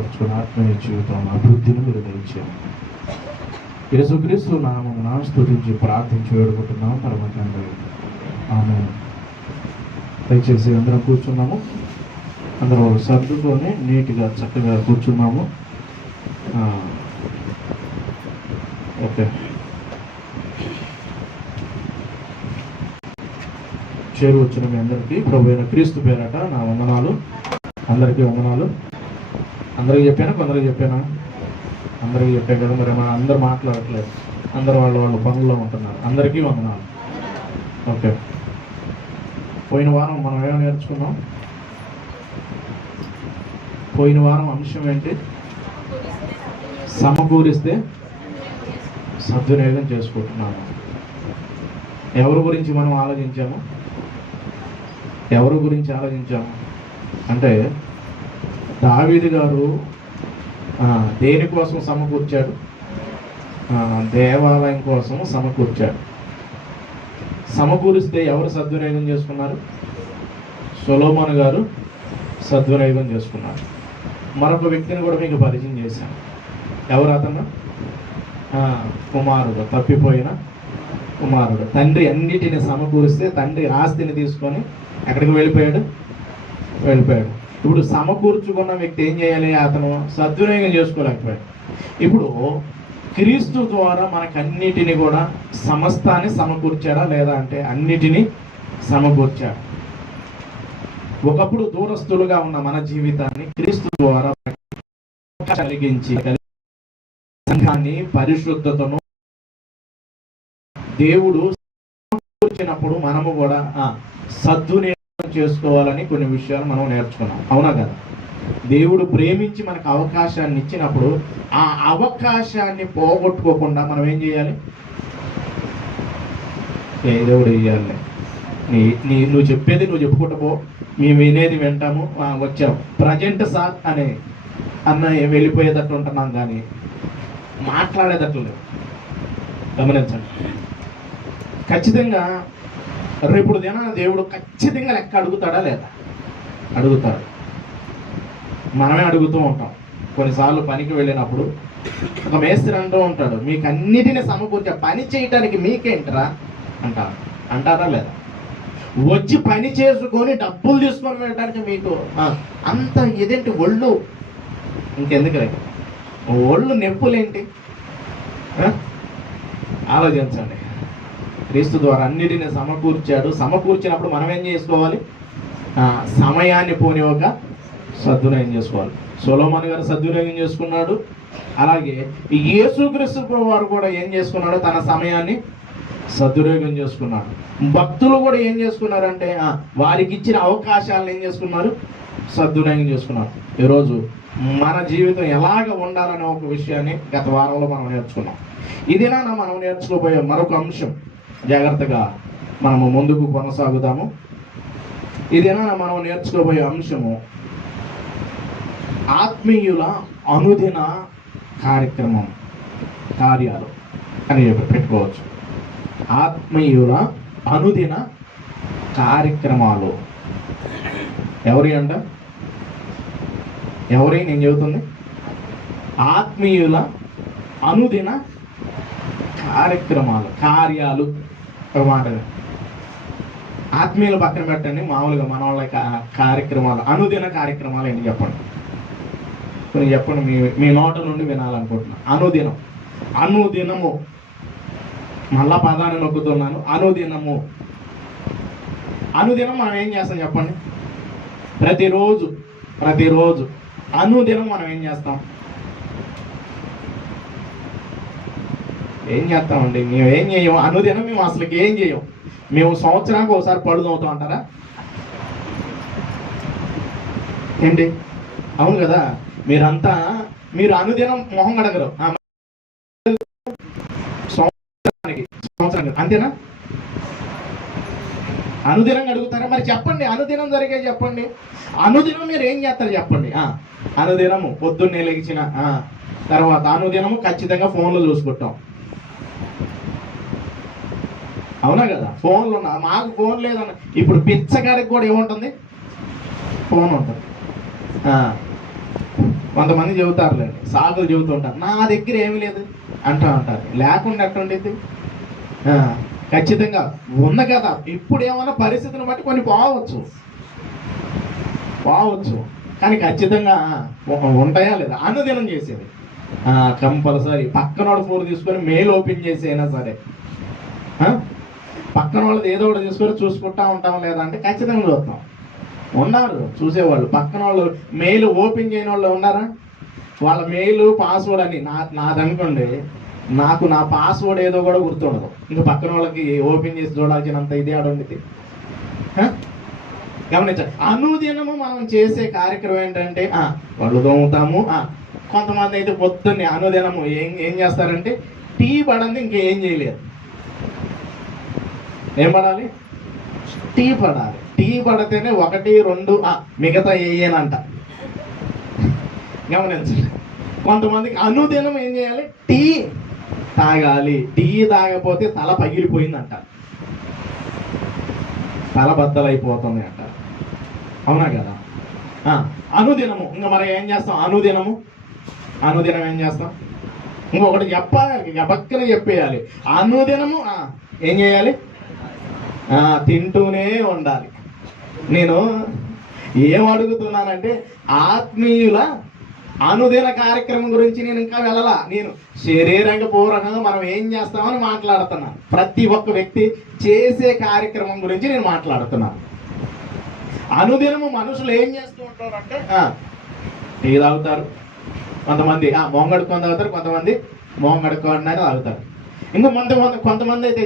స్థిరపరచుకుని ఆత్మీయ జీవితం అభివృద్ధిని మీరు దయచేయండి. యేసుక్రీస్తు నామమున స్తుతించి ప్రార్థించి వేడుకుంటున్నాం పరమ తండ్రి. ఆమేన్. దయచేసి అందరం కూర్చున్నాము. అందరూ సర్దుకొని నీట్గా చక్కగా కూర్చున్నాము. ఓకే, చేరు వచ్చిన మీ అందరికీ ప్రభువైన క్రీస్తు పేరట నా వందనాలు. అందరికీ వందనాలు. అందరికీ చెప్పానా, కొందరికి చెప్పానా? అందరికీ చెప్పే కదా. మరి మన అందరూ మాట్లాడట్లేదు, అందరు వాళ్ళ పనుల్లో ఉంటున్నారు. అందరికీ వందనాలు. ఓకే, పోయిన వారం మనం ఏమైనా నేర్చుకున్నాం? పోయిన వారం అంశం ఏంటి? సమకూరిస్తే సద్వినియోగం చేసుకుంటున్నాము. ఎవరి గురించి మనం ఆలోచించాము? ఎవరి గురించి ఆలోచించాము అంటే దావీదు గారు దేనికోసం సమకూర్చాడు? దేవాలయం కోసం సమకూర్చాడు. సమకూరిస్తే ఎవరు సద్వినియోగం చేసుకున్నారు? సొలొమోను గారు సద్వినియోగం చేసుకున్నారు. మరొక వ్యక్తిని కూడా మీకు పరిచయం చేశాను. ఎవరు అతను? కుమారుడు, తప్పిపోయిన కుమారుడు. తండ్రి అన్నిటిని సమకూరిస్తే తండ్రి ఆస్తిని తీసుకొని ఎక్కడికి వెళ్ళిపోయాడు? ఇప్పుడు సమకూర్చుకున్న వ్యక్తి ఏం చేయాలి? అతను సద్వినియోగం చేసుకోలేకపోయాడు. ఇప్పుడు క్రీస్తు ద్వారా మనకన్నిటిని కూడా సమస్తాన్ని సమకూర్చాడా లేదా అంటే అన్నిటినీ సమకూర్చాడు. ఒకప్పుడు దూరస్తులుగా ఉన్న మన జీవితాన్ని క్రీస్తు ద్వారా కలిగించి సంఘాన్ని పరిశుద్ధతను దేవుడు సమకూర్చినప్పుడు మనము కూడా సద్వినియోగం చేసుకోవాలని కొన్ని విషయాలు మనం నేర్చుకున్నాం. అవునా కదా? దేవుడు ప్రేమించి మనకు అవకాశాన్ని ఇచ్చినప్పుడు ఆ అవకాశాన్ని పోగొట్టుకోకుండా మనం ఏం చేయాలి? దేవుడు ఇవ్వాలి. నువ్వు చెప్పేది నువ్వు చెప్పుకుంటూ పో, మేము వినేది వింటాము, వచ్చావు ప్రజెంట్ సార్ అన్న వెళ్ళిపోయేటట్టు ఉంటున్నాం, కానీ మాట్లాడేటట్లు లేవు. గమనించండి. ఖచ్చితంగా రేపు దిన దేవుడు ఖచ్చితంగా లెక్క అడుగుతాడా లేదా? అడుగుతాడు. మనమే అడుగుతూ ఉంటాం. కొన్నిసార్లు పనికి వెళ్ళినప్పుడు ఒక మేస్త్రి అంటూ ఉంటాడు, మీకు అన్నిటిని సమకూర్చే పని చేయటానికి మీకేంటరా అంటారా లేదా? వచ్చి పని చేసుకొని డబ్బులు తీసుకొని వెళ్ళడానికి మీకు అంత ఇదేంటి? ఒళ్ళు ఇంకెందుకు రే? ఒళ్ళు నొప్పులేంటి? ఆలోచించండి. క్రీస్తు ద్వారా అన్నిటిని సమకూర్చాడు. సమకూర్చినప్పుడు మనం ఏం చేసుకోవాలి? సమయాన్ని పోని ఒక సద్వినియోగం చేసుకోవాలి. సొలొమోను గారు సద్వినియోగం చేసుకున్నాడు. అలాగే యేసుక్రీస్తు వారు కూడా ఏం చేసుకున్నాడు? తన సమయాన్ని సద్వినియోగం చేసుకున్నాడు. భక్తులు కూడా ఏం చేసుకున్నారంటే వారికి ఇచ్చిన అవకాశాలను ఏం చేసుకున్నారు? సద్వినియోగం చేసుకున్నారు. ఈరోజు మన జీవితం ఎలాగ ఉండాలనే ఒక విషయాన్ని గత వారంలో మనం నేర్చుకున్నాం. ఇదేనా మనం నేర్చుకోబోయే మరొక అంశం. జాగ్రత్తగా మనము ముందుకు కొనసాగుదాము. ఇదేనా మనం నేర్చుకోబోయే అంశము ఆత్మీయుల అనుదిన కార్యాలు అని పెట్టుకోవచ్చు. ఆత్మీయుల అనుదిన కార్యక్రమాలు. ఎవరి అంట? ఎవరి? నేను చెబుతుంది ఆత్మీయుల అనుదిన కార్యాలు. ఒక మాట, ఆత్మీయుల పక్కన పెట్టండి, మామూలుగా మన వాళ్ళ కార్యక్రమాలు, అనుదిన కార్యక్రమాలు ఏంటి చెప్పండి? కొన్ని చెప్పండి, మీ నోట నుండి వినాలనుకుంటున్నా. అనుదినము, మళ్ళా పదాన్ని నొక్కుతున్నాను. అనుదినం మనం ఏం చేస్తాం చెప్పండి? ప్రతిరోజు అనుదినం మనం ఏం చేస్తాం? ఏం చేస్తామండి? మేము ఏం చేయం అనుదినం. మేము అసలుకి ఏం చేయం. మేము సంవత్సరానికి ఒకసారి పడుదవుతాం అంటారా ఏంటి? అవును కదా. మీరు అనుదినం మొహం కడగరు. సంవత్సరానికి అంతేనా? అనుదినం అడుగుతారా? మరి చెప్పండి, అనుదినం జరిగే చెప్పండి. అనుదినం మీరు ఏం చేస్తారు చెప్పండి? అనుదినము పొద్దున్నే లేచిన తర్వాత అనుదినము ఖచ్చితంగా ఫోన్లో చూసుకుంటాం. అవునా కదా? ఫోన్లు ఉన్నా, మాకు ఫోన్ లేదన్న. ఇప్పుడు పిచ్చగాడికి కూడా ఏముంటుంది? ఫోన్ ఉంటుంది. కొంతమంది చెబుతారులేండి, సాకులు చెబుతూ ఉంటారు, నా దగ్గర ఏమీ లేదు అంటూ ఉంటారు. లేకుండా ఎట్టుండేది? ఖచ్చితంగా ఉంది కదా. ఇప్పుడు ఏమన్నా పరిస్థితిని బట్టి కొన్ని పోవచ్చు, కానీ ఖచ్చితంగా ఉంటాయా లేదా? అనుదినం చేసేది కంపల్సరీ. పక్కనోడు ఫోన్ తీసుకొని మెయిల్ ఓపెన్ చేసి అయినా సరే, పక్కన వాళ్ళది ఏదో ఒకటి తీసుకొని చూసుకుంటా ఉంటాం లేదా అంటే ఖచ్చితంగా చూస్తాం. ఉన్నారు చూసేవాళ్ళు. పక్కన వాళ్ళు మెయిల్ ఓపెన్ చేయని వాళ్ళు ఉన్నారా? వాళ్ళ మెయిల్ పాస్వర్డ్ అని నాదనుకోండి, నాకు నా పాస్వర్డ్ ఏదో కూడా గుర్తుండదు. ఇంకా పక్కన వాళ్ళకి ఓపెన్ చేసి చూడాల్సినంత ఇదే ఆడుంది. గమనించండి, అనుదినము మనం చేసే కార్యక్రమం ఏంటంటే వాళ్ళు తోముతాము. కొంతమంది అయితే పొద్దున్నే అనుదినము ఏం చేస్తారంటే టీ పడంది ఇంకేం చేయలేదు. ఏం పడాలి? టీ పడాలి. టీ పడితేనే 1, 2 మిగతా వేయనంట. గమనించండి, కొంతమందికి అనుదినం ఏం చేయాలి? టీ తాగాలి. టీ తాగకపోతే తల పగిలిపోయిందంట, తల బద్దలైపోతుంది అంట. అవునా కదా? అనుదినము. ఇంకా మరి ఏం చేస్తాం? అనుదినం ఏం చేస్తాం? ఇంకొకటి చెప్పాలి, పక్కన చెప్పేయాలి. అనుదినము ఏం చేయాలి? తింటూనే ఉండాలి. నేను ఏం అడుగుతున్నానంటే ఆత్మీయుల అనుదిన కార్యక్రమం గురించి నేను ఇంకా వెళ్ళలా. నేను శరీరంగా పూర్వకంగా మనం ఏం చేస్తామని మాట్లాడుతున్నాను. ప్రతి ఒక్క వ్యక్తి చేసే కార్యక్రమం గురించి నేను మాట్లాడుతున్నాను. అనుదినము మనుషులు ఏం చేస్తూ ఉంటారు అంటే టీ తాగుతారు, కొంతమంది మొంగడుకొని తాగుతారు, కొంతమంది మొంగడుకొని తాగుతారు. ఇంకా కొంతమంది అయితే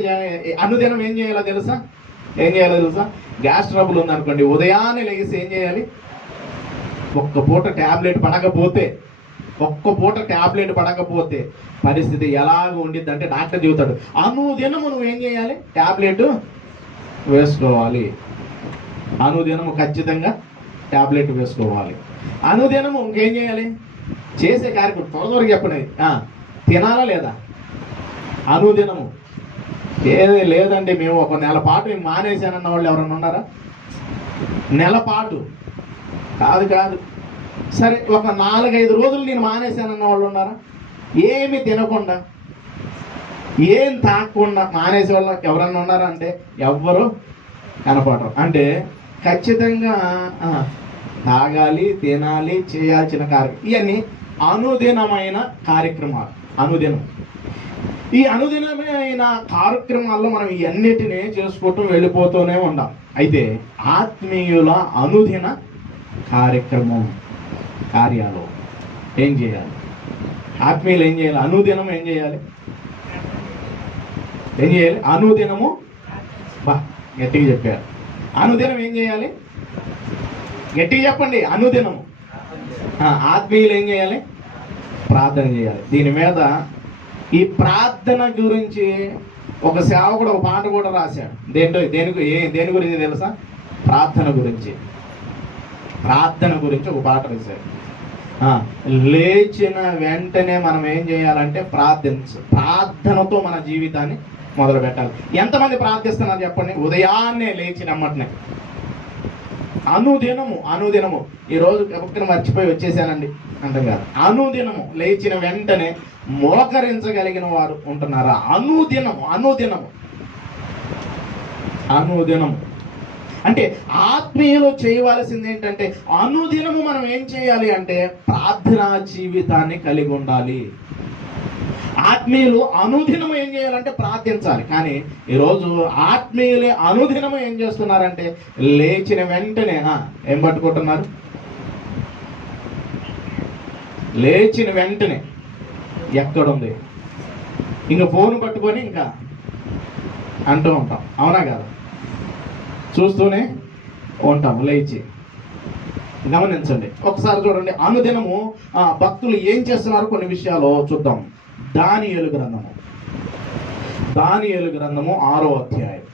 అనుదినం ఏం చేయాలో తెలుసా? గ్యాస్ ట్రబుల్ ఉందనుకోండి, ఉదయాన్నే లేచి ఏం చేయాలి? ఒక్క పూట ట్యాబ్లెట్ పడకపోతే పరిస్థితి ఎలాగ ఉండిద్ది అంటే డాక్టర్ చెబుతాడు, అనుదినము నువ్వేం చేయాలి? ట్యాబ్లెట్ వేసుకోవాలి. అనుదినము ఖచ్చితంగా ట్యాబ్లెట్ వేసుకోవాలి. అనుదినము ఇంకేం చేయాలి? చేసే కార్యక్రమం త్వరగా చెప్పండి. తినాలా లేదా? అనుదినము ఏది లేదండి మేము ఒక నెల పాటు మానేశానన్న వాళ్ళు ఎవరన్నా ఉన్నారా? నెల పాటు కాదు, సరే ఒక 4-5 రోజులు నేను మానేశానన్న వాళ్ళు ఉన్నారా? ఏమి తినకుండా, ఏం తాగకుండా మానేసే వాళ్ళు ఎవరన్నా ఉన్నారా అంటే ఎవ్వరు కనపడరు. అంటే ఖచ్చితంగా తాగాలి, తినాలి, చేయాల్సిన కార్యక్రమం ఇవన్నీ అనుదినమైన కార్యక్రమాలు. ఈ అనుదినమైన కార్యక్రమాల్లో మనం ఇవన్నిటినీ చేసుకుంటూ వెళ్ళిపోతూనే ఉంటాం. అయితే ఆత్మీయుల అనుదిన కార్యాలు ఏం చేయాలి? ఆత్మీయులు ఏం చేయాలి? అనుదినం ఏం చేయాలి? అనుదినము గట్టిగా చెప్పారు. అనుదినం ఏం చేయాలి? గట్టిగా చెప్పండి. అనుదినము ఆత్మీయులు ఏం చేయాలి? ప్రార్థన చేయాలి. దీని మీద ఈ ప్రార్థన గురించి ఒక సేవకుడు ఒక పాట కూడా రాశాడు. దేని గురించి తెలుసా? ప్రార్థన గురించి ఒక పాట రాశాడు. లేచిన వెంటనే మనం ఏం చేయాలంటే ప్రార్థనతో మన జీవితాన్ని మొదలు పెట్టాలి. ఎంతమంది ప్రార్థిస్తున్నారు చెప్పండి? ఉదయాన్నే లేచినమ్మటనే అనుదినము ఈరోజు ఒక్కరిని మర్చిపోయి వచ్చేసానండి అంటాం కాదు. అనుదినము లేచిన వెంటనే మోకరించగలిగిన వారు ఉంటున్నారా? అనుదినము అంటే ఆత్మీయులు చేయవలసింది ఏంటంటే అనుదినము మనం ఏం చేయాలి అంటే ప్రార్థనా జీవితాన్ని కలిగి ఉండాలి. ఆత్మీయులు అనుదినము ఏం చేయాలంటే ప్రార్థించాలి. కానీ ఈరోజు ఆత్మీయులే అనుదినము ఏం చేస్తున్నారంటే లేచిన వెంటనే ఏం పట్టుకుంటున్నారు? లేచిన వెంటనే ఎక్కడుంది ఇంకా ఫోన్ పట్టుకొని ఇంకా అంటూ ఉంటాం. అవునా కదా? చూస్తూనే ఉంటాం లేచి. గమనించండి ఒకసారి చూడండి. అనుదినము భక్తులు ఏం చేస్తున్నారు కొన్ని విషయాలు చూద్దాం. దానియేలు గ్రంథము 6వ అధ్యాయం.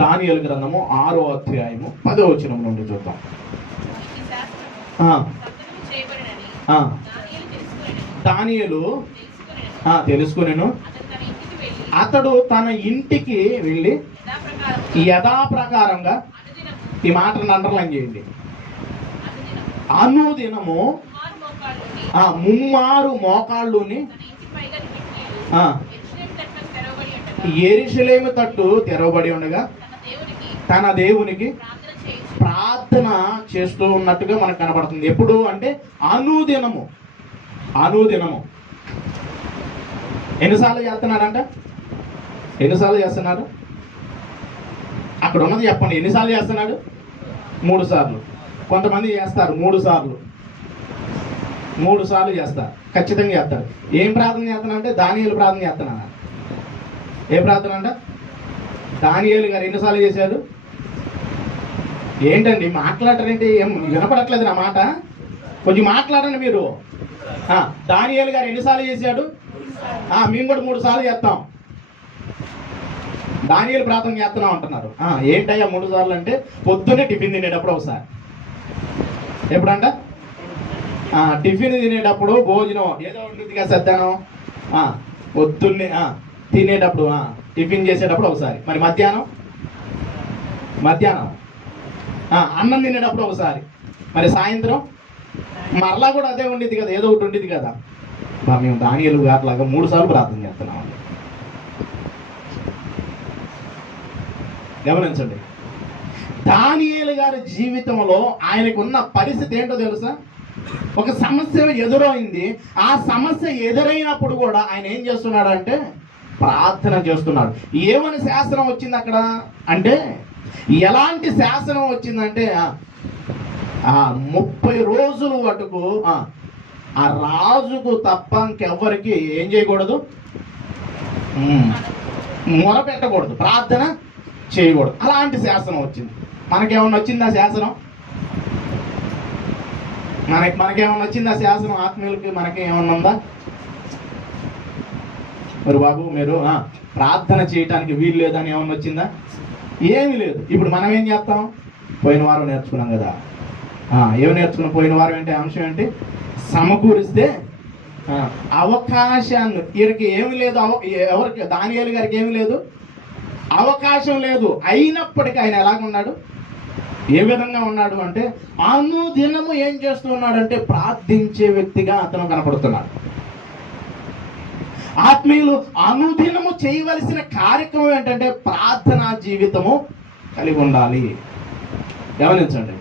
దానియేలు గ్రంథము 6వ అధ్యాయము 10వ వచనం నుండి చూద్దాం. దానియేలు తెలుసుకునేను. అతడు తన ఇంటికి వెళ్ళి యథాప్రకారంగా, ఈ మాటను అండర్లైన్ చేయండి, అనుదినము ముమ్మారు మోకాళ్ళుని యెరూషలేము తట్టు తెరవబడి ఉండగా తన దేవునికి ప్రార్థన చేస్తూ ఉన్నట్టుగా మనకు కనబడుతుంది. ఎప్పుడు అంటే అనుదినము. ఎన్నిసార్లు చేస్తున్నాడంట? ఎన్నిసార్లు చేస్తున్నాడు? అక్కడ ఉన్నది చెప్పండి. ఎన్నిసార్లు చేస్తున్నాడు? 3 సార్లు. కొంతమంది చేస్తారు 3 సార్లు. 3 సార్లు చేస్తారు, ఖచ్చితంగా చేస్తారు. ఏం ప్రార్థన చేస్తున్నా అంటే దానియేలు ప్రార్థన చేస్తున్నా. ఏ ప్రార్థన అంట? దానియేలు గారు ఎన్నిసార్లు చేశారు? ఏంటండి మాట్లాడరేంటి? ఏం వినపడట్లేదు నా మాట? కొంచెం మాట్లాడండి మీరు. దానియేలు గారు ఎన్నిసార్లు చేశాడు? మేము కూడా 3 సార్లు చేస్తాం. దానియేలు ప్రార్థన చేస్తున్నాం అంటున్నారు. ఏంటయ్యా 3 సార్లు అంటే పొద్దున్నే టిఫిన్ తినేటప్పుడు ఒకసారి. ఎప్పుడంట? టిఫిన్ తినేటప్పుడు, భోజనం ఏదో ఉంటుందిగా సద్దానం, పొద్దున్నే తినేటప్పుడు, టిఫిన్ చేసేటప్పుడు ఒకసారి. మరి మధ్యాహ్నం అన్నం తినేటప్పుడు ఒకసారి. మరి సాయంత్రం మరలా కూడా అదే ఉండేది కదా, ఏదో ఒకటి ఉండేది కదా. మేము దానియేలు గారిలాగా 3 సార్లు ప్రార్థన చేస్తున్నాం. గమనించండి, దానియేలు గారి జీవితంలో ఆయనకున్న పరిస్థితి ఏంటో తెలుసా? ఒక సమస్య ఎదురైంది. ఆ సమస్య ఎదురైనప్పుడు కూడా ఆయన ఏం చేస్తున్నాడు అంటే ప్రార్థన చేస్తున్నాడు. ఏమని శాసనం వచ్చింది అక్కడ అంటే, ఎలాంటి శాసనం వచ్చిందంటే 30 రోజుల వరకు ఆ రాజుకు తప్ప ఇంకెవ్వరికి ఏం చేయకూడదు, మొర పెట్టకూడదు, ప్రార్థన చేయకూడదు. అలాంటి శాసనం వచ్చింది. మనకేమన్నా వచ్చిందా శాసనం? మనకేమన్నా వచ్చిందా శాసనం? ఆత్మీయులకి మనకి ఏమన్నా ఉందా? మరి బాబు మీరు ప్రార్థన చేయటానికి వీలు లేదని ఏమన్నా వచ్చిందా? ఏమీ లేదు. ఇప్పుడు మనం ఏం చేస్తాం? పోయిన వారం నేర్చుకున్నాం కదా. ఏమి నేర్చుకున్నాం? పోయిన వారం ఏంటి అంశం ఏంటి? సమకూరిస్తే అవకాశాన్ని. వీరికి ఏమి లేదు, ఎవరికి? దానియేలు గారికి ఏమి లేదు, అవకాశం లేదు. అయినప్పటికీ ఆయన ఎలాగున్నాడు? ఏ విధంగా ఉన్నాడు అంటే అనుదినము ఏం చేస్తూ ఉన్నాడంటే ప్రార్థించే వ్యక్తిగా అతను కనపడుతున్నాడు. ఆత్మీయులు, అనుదినము చేయవలసిన కార్యక్రమం ఏంటంటే ప్రార్థనా జీవితము కలిగి ఉండాలి. గమనించండి,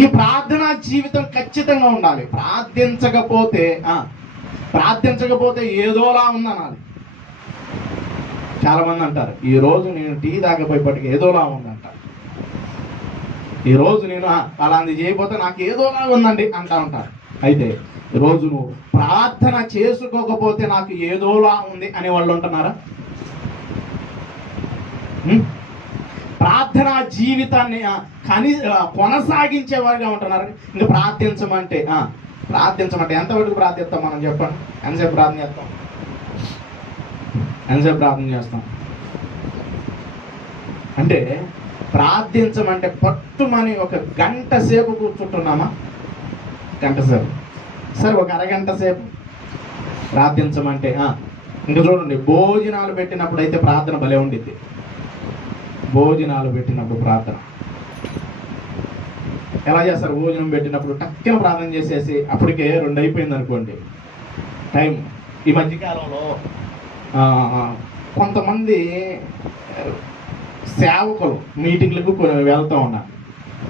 ఈ ప్రార్థనా జీవితం ఖచ్చితంగా ఉండాలి. ప్రార్థించకపోతే ఏదోలా ఉందనాలి. చాలా మంది అంటారు, ఈ రోజు నేను టీ తాగపోయేపటికి ఏదోలా ఉందంటారు. ఈ రోజు నేను అలాంటి చేయకపోతే నాకు ఏదోలా ఉందండి అంటా ఉంటారు. అయితే ఈరోజు నువ్వు ప్రార్థన చేసుకోకపోతే నాకు ఏదోలా ఉంది అనే వాళ్ళు ఉంటున్నారా? ప్రార్థనా జీవితాన్ని కొనసాగించేవారుగా ఉంటున్నారు. ఇంకా ప్రార్థించమంటే ఎంతవరకు ప్రార్థిస్తాం మనం? చెప్పండి. ఎంతసేపు ప్రార్థన చేస్తాం? అంటే ప్రార్థించమంటే పట్టుమని 1 గంట సేపు కూర్చుంటున్నామా? గంట సేపు సరే, 1 అరగంట సేపు ప్రార్థించమంటే ఇంకా చూడండి, భోజనాలు పెట్టినప్పుడు అయితే ప్రార్థన భలే ఉండిద్ది. భోజనాలు పెట్టినప్పుడు ప్రార్థన ఎలా చేస్తారు? భోజనం పెట్టినప్పుడు టక్కున ప్రార్థన చేసేసి అప్పటికే 2 అయిపోయింది అనుకోండి టైం. ఈ మధ్యకాలంలో కొంతమంది సేవకులు మీటింగ్లకు వెళ్తూ ఉన్నారు.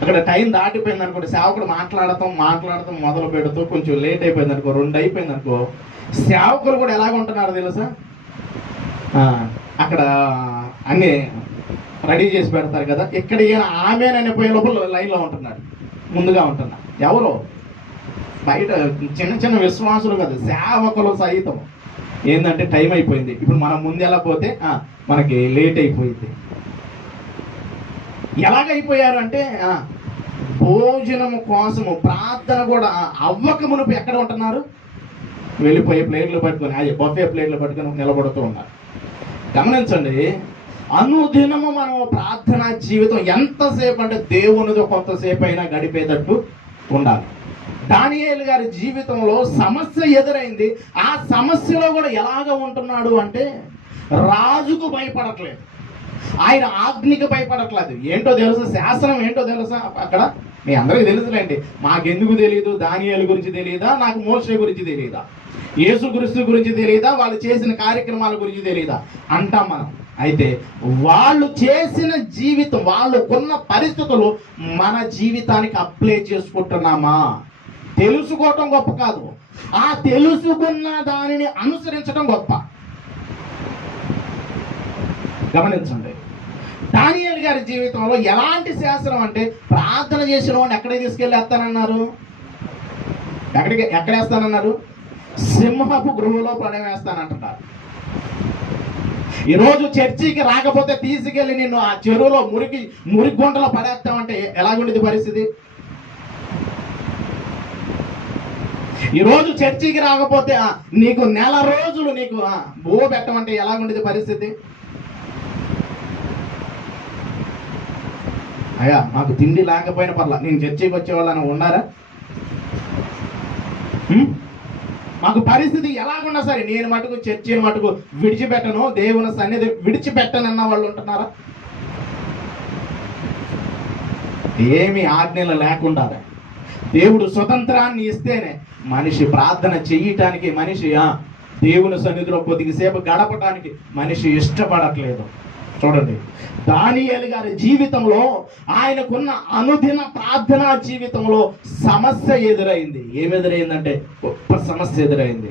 అక్కడ టైం దాటిపోయింది అనుకోండి, సేవకుడు మాట్లాడతాం మొదలు పెడుతూ కొంచెం లేట్ అయిపోయింది అనుకో, 2 అయిపోయింది అనుకో, సేవకులు కూడా ఎలాగ ఉంటున్నారు తెలుసా? అక్కడ అన్నీ రెడీ చేసి పెడతారు కదా. ఇక్కడ ఈయన ఆమెనని పోయే లోపల లైన్లో ఉంటున్నాడు, ముందుగా ఉంటున్నారు. ఎవరో బయట చిన్న విశ్వాసులు కదా, సేవకులు సైతం. ఏంటంటే టైం అయిపోయింది, ఇప్పుడు మనం ముందు ఎలా పోతే మనకి లేట్ అయిపోయింది. ఎలాగైపోయారు అంటే భోజనము కోసము ప్రార్థన కూడా అవ్వక మునుపు ఎక్కడ ఉంటున్నారు? వెళ్ళిపోయే ప్లేట్లు పట్టుకొని, అదే బఫే ప్లేట్లు పట్టుకొని నిలబడుతూ ఉన్నారు. గమనించండి, అనుదినము మనం ప్రార్థనా జీవితం ఎంతసేపు అంటే దేవునితో కొంతసేపు అయినా గడిపేటట్టు ఉండాలి. దానియేలు గారి జీవితంలో సమస్య ఎదురైంది. ఆ సమస్యలో కూడా ఎలాగ ఉంటున్నాడు అంటే రాజుకు భయపడట్లేదు, ఆయన ఆజ్ఞకి భయపడట్లేదు. ఏంటో తెలుసా? శాసనం ఏంటో తెలుసా? అక్కడ మీ అందరికీ తెలుసులేండి. మాకెందుకు తెలియదు? దానియేలు గురించి తెలియదా? నాకు మోషే గురించి తెలియదా? యేసుక్రీస్తు గురించి తెలియదా? వాళ్ళు చేసిన కార్యక్రమాల గురించి తెలియదా అంటాం మనం. అయితే వాళ్ళు చేసిన జీవితం, వాళ్ళకున్న పరిస్థితులు మన జీవితానికి అప్లై చేసుకుంటున్నామా? తెలుసుకోవటం గొప్ప కాదు, ఆ తెలుసుకున్న దానిని అనుసరించడం గొప్ప. గమనించండి, దానియేలు గారి జీవితంలో ఎలాంటి శాస్త్రం అంటే, ప్రార్థన చేసిన వాడిని ఎక్కడికి తీసుకెళ్ళి వేస్తానన్నారు? ఎక్కడేస్తానన్నారు? సింహపు గృహంలో పడవేస్తానంటున్నారు. ఈరోజు చర్చికి రాకపోతే తీసుకెళ్ళి నిన్ను ఆ చెరువులో మురికి గుంటలో పడేస్తామంటే ఎలాగుండేది పరిస్థితి? ఈరోజు చర్చికి రాకపోతే నీకు నెల రోజులు నీకు బో పెట్టమంటే ఎలాగుండేది పరిస్థితి? అయ్యా నాకు తిండి లేకపోయినా పర్లా, నేను చర్చికి వచ్చేవాళ్ళని ఉన్నారా? మాకు పరిస్థితి ఎలాగున్నా సరే నేను మటుకు చర్చిని మటుకు విడిచిపెట్టను, దేవుని సన్నిధి విడిచిపెట్టనన్న వాళ్ళు ఉంటున్నారా? ఏమి ఆజ్ఞలు లేకుండా దేవుడు స్వతంత్రాన్ని ఇస్తేనే మనిషి ప్రార్థన చెయ్యటానికి, మనిషి దేవుని సన్నిధిలో కొద్దిసేపు గడపటానికి మనిషి ఇష్టపడట్లేదు. చూడండి, దానియేలు గారి జీవితంలో, ఆయనకున్న అనుదిన ప్రార్థనా జీవితంలో సమస్య ఎదురైంది. ఏమెదురైందంటే గొప్ప సమస్య ఎదురైంది.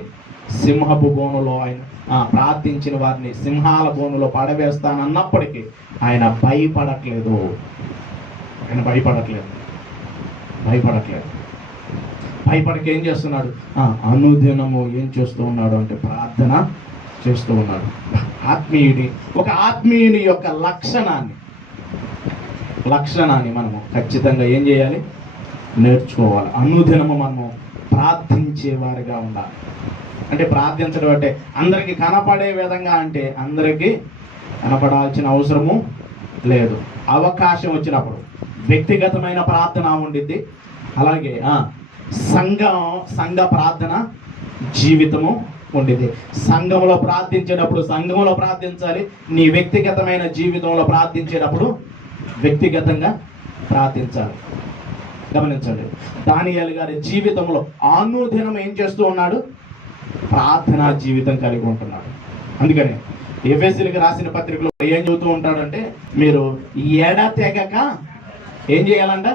సింహపు బోనులో ఆయన ప్రార్థించిన వారిని సింహాల బోనులో పడవేస్తానన్నప్పటికీ ఆయన భయపడట్లేదు. భయపడక ఏం చేస్తున్నాడు? అనుదినము ఏం చేస్తూ ఉన్నాడు అంటే ప్రార్థన చేస్తూ ఉన్నాడు. ఒక ఆత్మీయుని యొక్క లక్షణాన్ని మనము ఖచ్చితంగా ఏం చేయాలి? నేర్చుకోవాలి. అనుదినము మనము ప్రార్థించేవారిగా ఉండాలి. అంటే ప్రార్థించడం అంటే అందరికీ కనపడే విధంగా అంటే అందరికీ కనపడాల్సిన అవసరము లేదు. అవకాశం వచ్చినప్పుడు వ్యక్తిగతమైన ప్రార్థన ఉండిద్ది, అలాగే సంఘ ప్రార్థన జీవితము ఉండేది. సంఘంలో ప్రార్థించేటప్పుడు సంఘంలో ప్రార్థించాలి, నీ వ్యక్తిగతమైన జీవితంలో ప్రార్థించేటప్పుడు వ్యక్తిగతంగా ప్రార్థించాలి. గమనించండి, దానియేలు గారి జీవితంలో అనుదినం ఏం చేస్తూ ఉన్నాడు? ప్రార్థనా జీవితం కలిగి ఉంటున్నాడు. అందుకని ఎఫెసీయులకు రాసిన పత్రికలో ఏం చెబుతూ ఉంటాడంటే, మీరు ఎడతెగక ఏం చేయాలంట?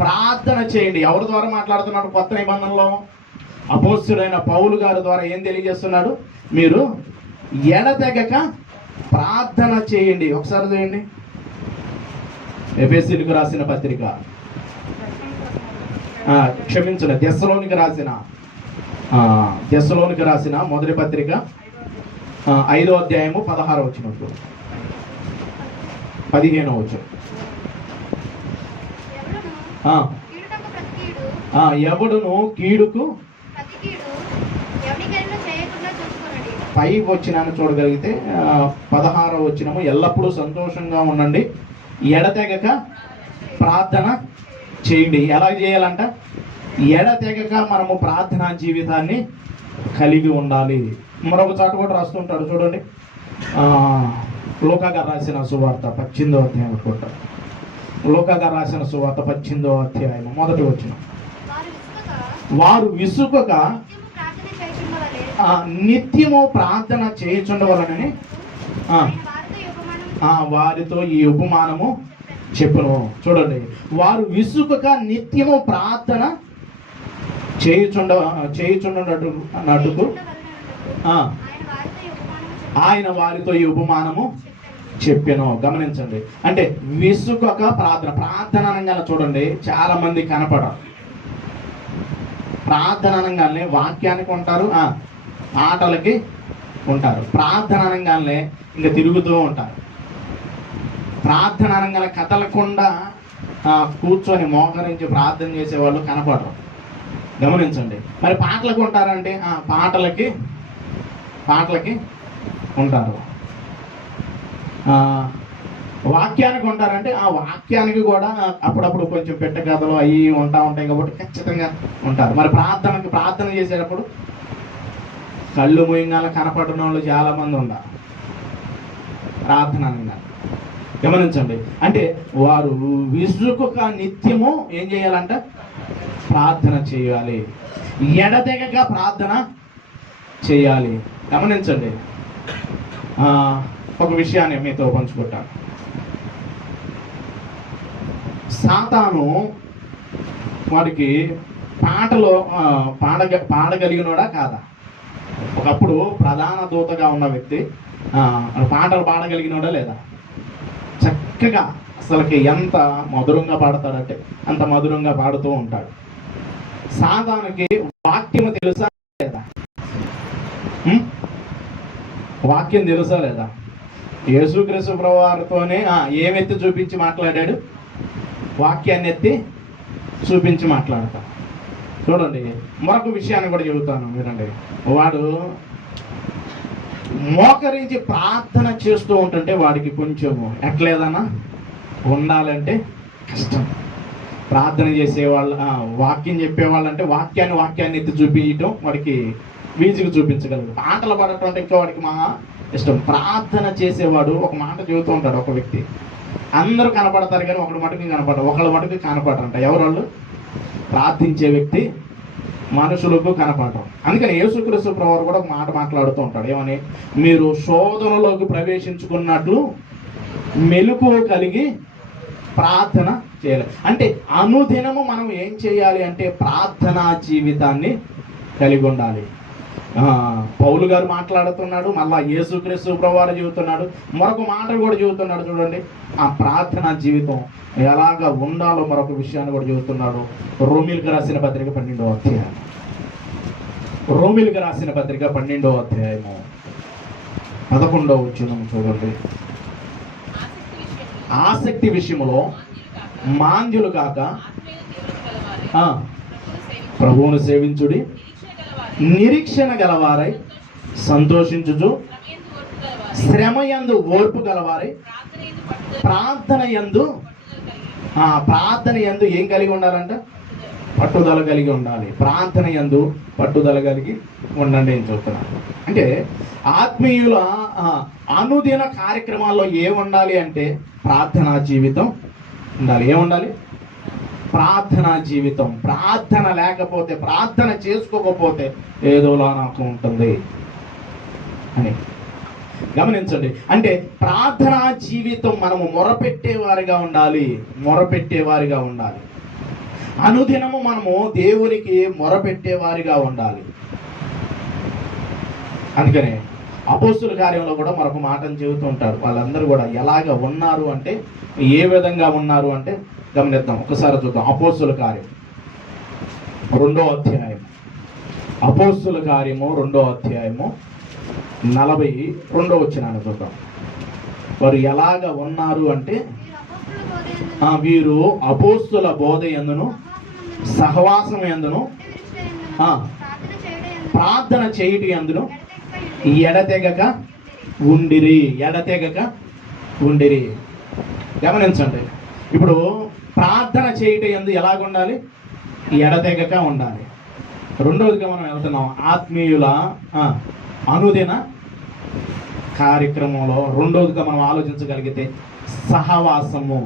ప్రార్థన చేయండి. ఎవరి ద్వారా మాట్లాడుతున్నాడు? కొత్త నిబంధనలో అపోస్తలుడైన పౌలు గారి ద్వారా ఏం తెలియజేస్తున్నాడు? మీరు ఎడతెగక ప్రార్థన చేయండి. ఒకసారి చేయండి. ఎఫెసీయులకు రాసిన పత్రిక, క్షమించండి, దెస్సలోనికి రాసిన మొదటి పత్రిక 5వ అధ్యాయము 16వ వచనం 15వ వచనం. ఎవడును కీడుకు పై వచ్చినాన్ని చూడగలిగితే 16వ వచనము, ఎల్లప్పుడూ సంతోషంగా ఉండండి, ఎడతెగక ప్రార్థన చేయండి. ఎలా చేయాలంట? ఎడతెగక మనము ప్రార్థనా జీవితాన్ని కలిగి ఉండాలి. మరొక చాటు కూడా రాస్తుంటాడు చూడండి, లూకా గారు రాసిన సువార్త 18వ అధ్యాయం అనుకుంటా. లూకా గారు రాసిన సువార్త 18వ అధ్యాయం మొదటి వచనం, వారు విసుకక నిత్యము ప్రార్థన చేయుచుండవలనని వారితో ఈ ఉపమానము చెప్పును. చూడండి, వారు విసుకక నిత్యము ప్రార్థన చేయుచుండనట్టుకు ఆయన వారితో ఈ ఉపమానము చెప్పాను. గమనించండి, అంటే విసుకక ప్రార్థన అనగానే చూడండి, చాలా మంది కనపడరు. ప్రార్థన అనగానే వాక్యానికి ఉంటారు, ఆటలకి ఉంటారు. ప్రార్థన అనగానే ఇంకా తిరుగుతూ ఉంటారు. ప్రార్థన అనగానే కదలకుండా కూర్చొని మోకరించి ప్రార్థన చేసేవాళ్ళు కనపడరు. గమనించండి, మరి పాటలకు ఉంటారంటే పాటలకి ఉంటారు. వాక్యానికి ఉంటారంటే ఆ వాక్యానికి కూడా అప్పుడప్పుడు కొంచెం పెట్ట కథలు అవి ఉంటాయి కాబట్టి ఖచ్చితంగా ఉంటారు. మరి ప్రార్థన చేసేటప్పుడు కళ్ళు మూయంగానే కనపడిన వాళ్ళు చాలా మంది ఉన్నారు. ప్రార్థన అనగానే గమనించండి. అంటే వారు విసుగుక నిత్యము ఏం చేయాలంట? ప్రార్థన చేయాలి, ఎడతెగక ప్రార్థన చేయాలి. గమనించండి. ఒక విషయాన్ని మీతో పంచుకుంటాను. సాతాను వాడికి పాడగలిగినోడా కాదా? ఒకప్పుడు ప్రధాన దూతగా ఉన్న వ్యక్తి పాటలు పాడగలిగినోడా లేదా? చక్కగా అసలుకి ఎంత మధురంగా పాడతాడంటే అంత మధురంగా పాడుతూ ఉంటాడు. సాతానుకి వాక్యము తెలుసా లేదా? వాక్యం తెలుసా లేదా? యేసుక్రీస్తు ప్రభువారితోనే ఏమెత్తి చూపించి మాట్లాడాడు? వాక్యాన్ని ఎత్తి చూపించి మాట్లాడతాడు. చూడండి, మరొక విషయాన్ని కూడా చెబుతాను మీరండి. వాడు మోకరించి ప్రార్థన చేస్తూ ఉంటుంటే వాడికి కొంచెము ఎట్లేదన్నా ఉండాలంటే కష్టం. ప్రార్థన చేసేవాళ్ళు, వాక్యం చెప్పేవాళ్ళంటే వాక్యాన్ని ఎత్తి చూపించడం వాడికి వీజికి చూపించగలరు. పాటలు పాడటం అంటే ఇంకా వాడికి మహా ఇష్టం. ప్రార్థన చేసేవాడు ఒక మాట చెబుతూ ఉంటాడు. ఒక వ్యక్తి అందరూ కనపడతారు కానీ ఒకళ్ళ మటుకు కనపడరంట. ఎవరోళ్ళు? ప్రార్థించే వ్యక్తి మనుషులకు కనపడటం. అందుకని యేసుక్రీస్తు ప్రభువు కూడా ఒక మాట మాట్లాడుతూ ఉంటాడు. ఏమని? మీరు శోధనలోకి ప్రవేశించుకున్నట్లు మెలకువ కలిగి ప్రార్థన చేయాలి. అంటే అనుదినము మనం ఏం చేయాలి అంటే ప్రార్థనా జీవితాన్ని కలిగి ఉండాలి. పౌలు గారు మాట్లాడుతున్నాడు, మళ్ళా యేసుక్రీస్తు ప్రభువారు చెబుతున్నాడు, మరొక మాట కూడా చెబుతున్నాడు. చూడండి, ఆ ప్రార్థనా జీవితం ఎలాగా ఉండాలో మరొక విషయాన్ని కూడా చెబుతున్నాడు. రోమిలకు రాసిన పత్రిక 12వ అధ్యాయం. రోమిలకు రాసిన పత్రిక 12వ అధ్యాయము 11వ వచనం చూడండి. ఆసక్తి విషయంలో మాంద్యులు కాక ప్రభువును సేవించుడి, నిరీక్షణ గలవారై సంతోషించుచు, శ్రమయందు ఓర్పు గలవారై ప్రార్థన యందు ఏం కలిగి ఉండాలంట? పట్టుదల కలిగి ఉండాలి. ప్రార్థన యందు పట్టుదల కలిగి ఉండండి అని చెప్తున్నాను. అంటే ఆత్మీయుల అనుదిన కార్యక్రమాల్లో ఏముండాలి అంటే ప్రార్థనా జీవితం ఉండాలి. ఏముండాలి? ప్రార్థనా జీవితం. ప్రార్థన లేకపోతే, ప్రార్థన చేసుకోకపోతే ఏదోలా నాకు ఉంటుంది అని గమనించండి. అంటే ప్రార్థనా జీవితం మనము మొరపెట్టేవారిగా ఉండాలి. అనుదినము మనము దేవునికి మొరపెట్టేవారిగా ఉండాలి. అందుకనే అపోస్తుల కార్యంలో కూడా మరొక మాటను చెబుతూ ఉంటాడు. వాళ్ళందరూ కూడా ఎలాగ ఉన్నారు అంటే, ఏ విధంగా ఉన్నారు అంటే గమనిద్దాం. ఒకసారి చూద్దాం. అపోస్తుల కార్యం 2వ అధ్యాయం. అపోస్తుల కార్యము 2వ అధ్యాయము 42వ వచనాన్ని చూద్దాం. వారు ఎలాగ ఉన్నారు అంటే, వీరు అపోస్తుల బోధ యందును సహవాసం యందును ప్రార్థన చేయుట యందును ఎడతెగక ఉండిరి. గమనించండి. ఇప్పుడు ప్రార్థన చేయుట యందు ఎలాగుండాలి? ఎడతెగక ఉండాలి. రెండవదిగా మనం వెళ్తున్నాం ఆత్మీయుల అనుదిన కార్యక్రమంలో. రెండవదిగా మనం ఆలోచించగలిగితే సహవాసము.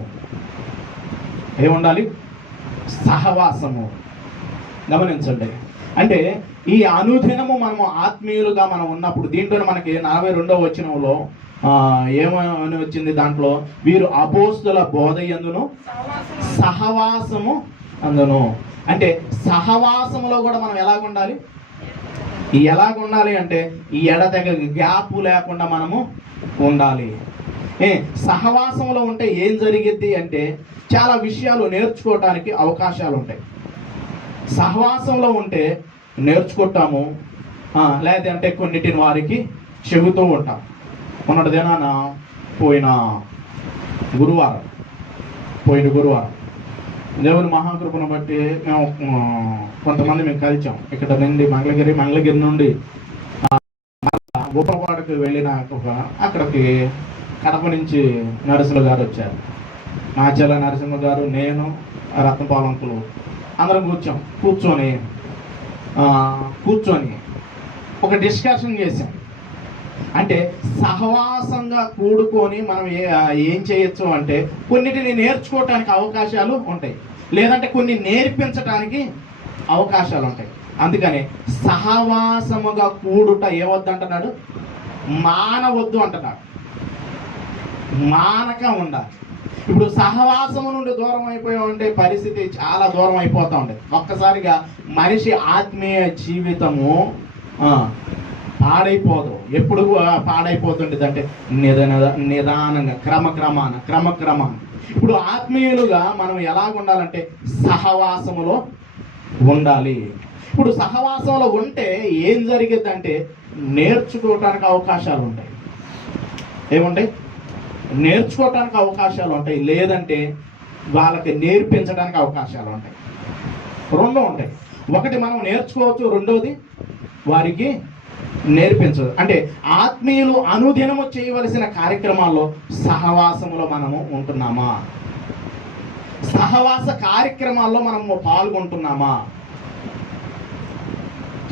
ఏముండాలి? సహవాసము. గమనించండి. అంటే ఈ అనుదినము మనము ఆత్మీయులుగా మనం ఉన్నప్పుడు, దీంట్లో మనకి 42వ వచనంలో ఏమని వచ్చింది? దాంట్లో వీరు అపోస్తుల బోధ యందును సహవాసము అందును. అంటే సహవాసములో కూడా మనం ఎలాగుండాలి అంటే ఈ ఎడతెగ గ్యాప్ లేకుండా మనము ఉండాలి. సహవాసంలో ఉంటే ఏం జరిగిద్ది అంటే చాలా విషయాలు నేర్చుకోవటానికి అవకాశాలు ఉంటాయి. సహవాసంలో ఉంటే నేర్చుకుంటాము, లేదంటే కొన్నిటిని వారికి చెబుతూ ఉంటాం. మొన్నటి దినాన పోయిన గురువారం దేవుని మహాకృపను బట్టి మేము కొంతమంది కలిసాం. ఇక్కడ నుండి మంగళగిరి నుండి ఉపవాడకు వెళ్ళిన అక్కడికి కడప నుంచి నరసింహ గారు వచ్చారు. మాచల నరసింహ గారు, నేను, రత్నపాలంకులు అందరం కూర్చొని ఒక డిస్కషన్ చేశాం. అంటే సహవాసంగా కూడుకొని మనం ఏం చేయొచ్చు అంటే కొన్నిటిని నేర్చుకోవటానికి అవకాశాలు ఉంటాయి, లేదంటే కొన్ని నేర్పించడానికి అవకాశాలు ఉంటాయి. అందుకని సహవాసముగా కూడుట ఏవద్దంటున్నాడు, మానవద్దు అంటున్నాడు. మానక ఉండాలి. ఇప్పుడు సహవాసము నుండి దూరం అయిపోయామంటే పరిస్థితి చాలా దూరం అయిపోతూ ఉండేది. ఒక్కసారిగా మనిషి ఆత్మీయ జీవితము పాడైపోదు. ఎప్పుడు పాడైపోతుండేది అంటే నిదానంగా క్రమక్రమాన. ఇప్పుడు ఆత్మీయులుగా మనం ఎలాగ ఉండాలంటే సహవాసములో ఉండాలి. ఇప్పుడు సహవాసంలో ఉంటే ఏం జరిగిద్దంటే నేర్చుకోవటానికి అవకాశాలు ఉంటాయి. ఏముంటాయి? నేర్చుకోవటానికి అవకాశాలు ఉంటాయి, లేదంటే వాళ్ళకి నేర్పించడానికి అవకాశాలు ఉంటాయి. రెండు ఉంటాయి. ఒకటి మనం నేర్చుకోవచ్చు, రెండోది వారికి నేర్పించదు. అంటే ఆత్మీయులు అనుదినము చేయవలసిన కార్యక్రమాల్లో సహవాసములో మనము ఉంటున్నామా? సహవాస కార్యక్రమాల్లో మనము పాల్గొంటున్నామా?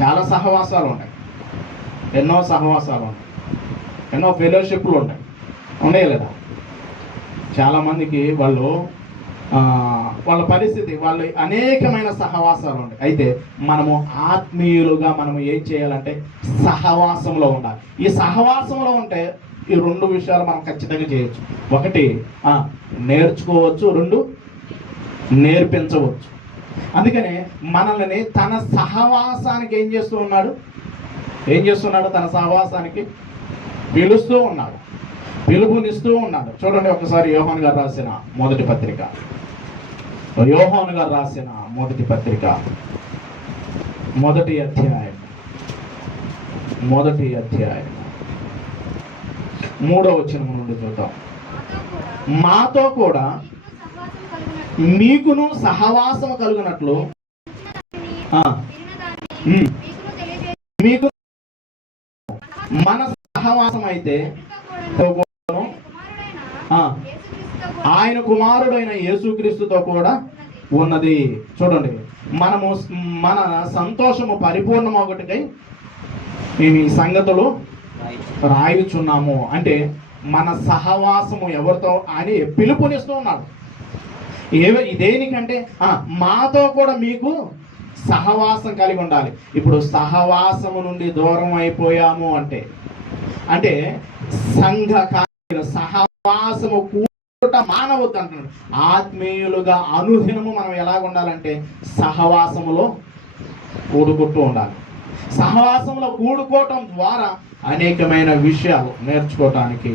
చాలా సహవాసాలు ఉంటాయి, ఎన్నో సహవాసాలు ఉంటాయి, ఎన్నో ఫెలోషిప్లు ఉంటాయి, ఉన్నాయి లేదా? చాలామందికి వాళ్ళ పరిస్థితి, వాళ్ళు అనేకమైన సహవాసాలు ఉంటాయి. అయితే మనము ఆత్మీయులుగా మనము ఏం చేయాలంటే సహవాసంలో ఉండాలి. ఈ సహవాసంలో ఉంటే ఈ రెండు విషయాలు మనం ఖచ్చితంగా చేయొచ్చు. ఒకటి నేర్చుకోవచ్చు, రెండు నేర్పించవచ్చు. అందుకనే మనల్ని తన సహవాసానికి ఏం చేస్తున్నాడు? తన సహవాసానికి పిలుస్తూ ఉన్నాడు, పిలుపునిస్తూ ఉన్నాడు. చూడండి ఒకసారి యోహాను గారు రాసిన మొదటి పత్రిక, మొదటి అధ్యాయం 3వ వచనం నుండి చూద్దాం. మాతో కూడా మీకును సహవాసము కలుగునట్లు మీకు మన సహవాసం అయితే ఆయన కుమారుడైన యేసుక్రీస్తుతో కూడా ఉన్నది. చూడండి, మనము మన సంతోషము పరిపూర్ణమొకటికై మేము ఈ సంగతులు రాయుచున్నాము. అంటే మన సహవాసము ఎవరితో అని పిలుపునిస్తూ ఉన్నాడు. దేనికంటే మాతో కూడా మీకు సహవాసం కలిగి ఉండాలి. ఇప్పుడు సహవాసము నుండి దూరం అయిపోయాము అంటే సంఘ సహవాసము కూడుట మానవద్దు అంటున్నాడు. ఆత్మీయులుగా అనుదినము మనం ఎలాగ ఉండాలంటే సహవాసములో కూడుకుంటూ ఉండాలి. సహవాసంలో కూడుకోవటం ద్వారా అనేకమైన విషయాలు నేర్చుకోవటానికి,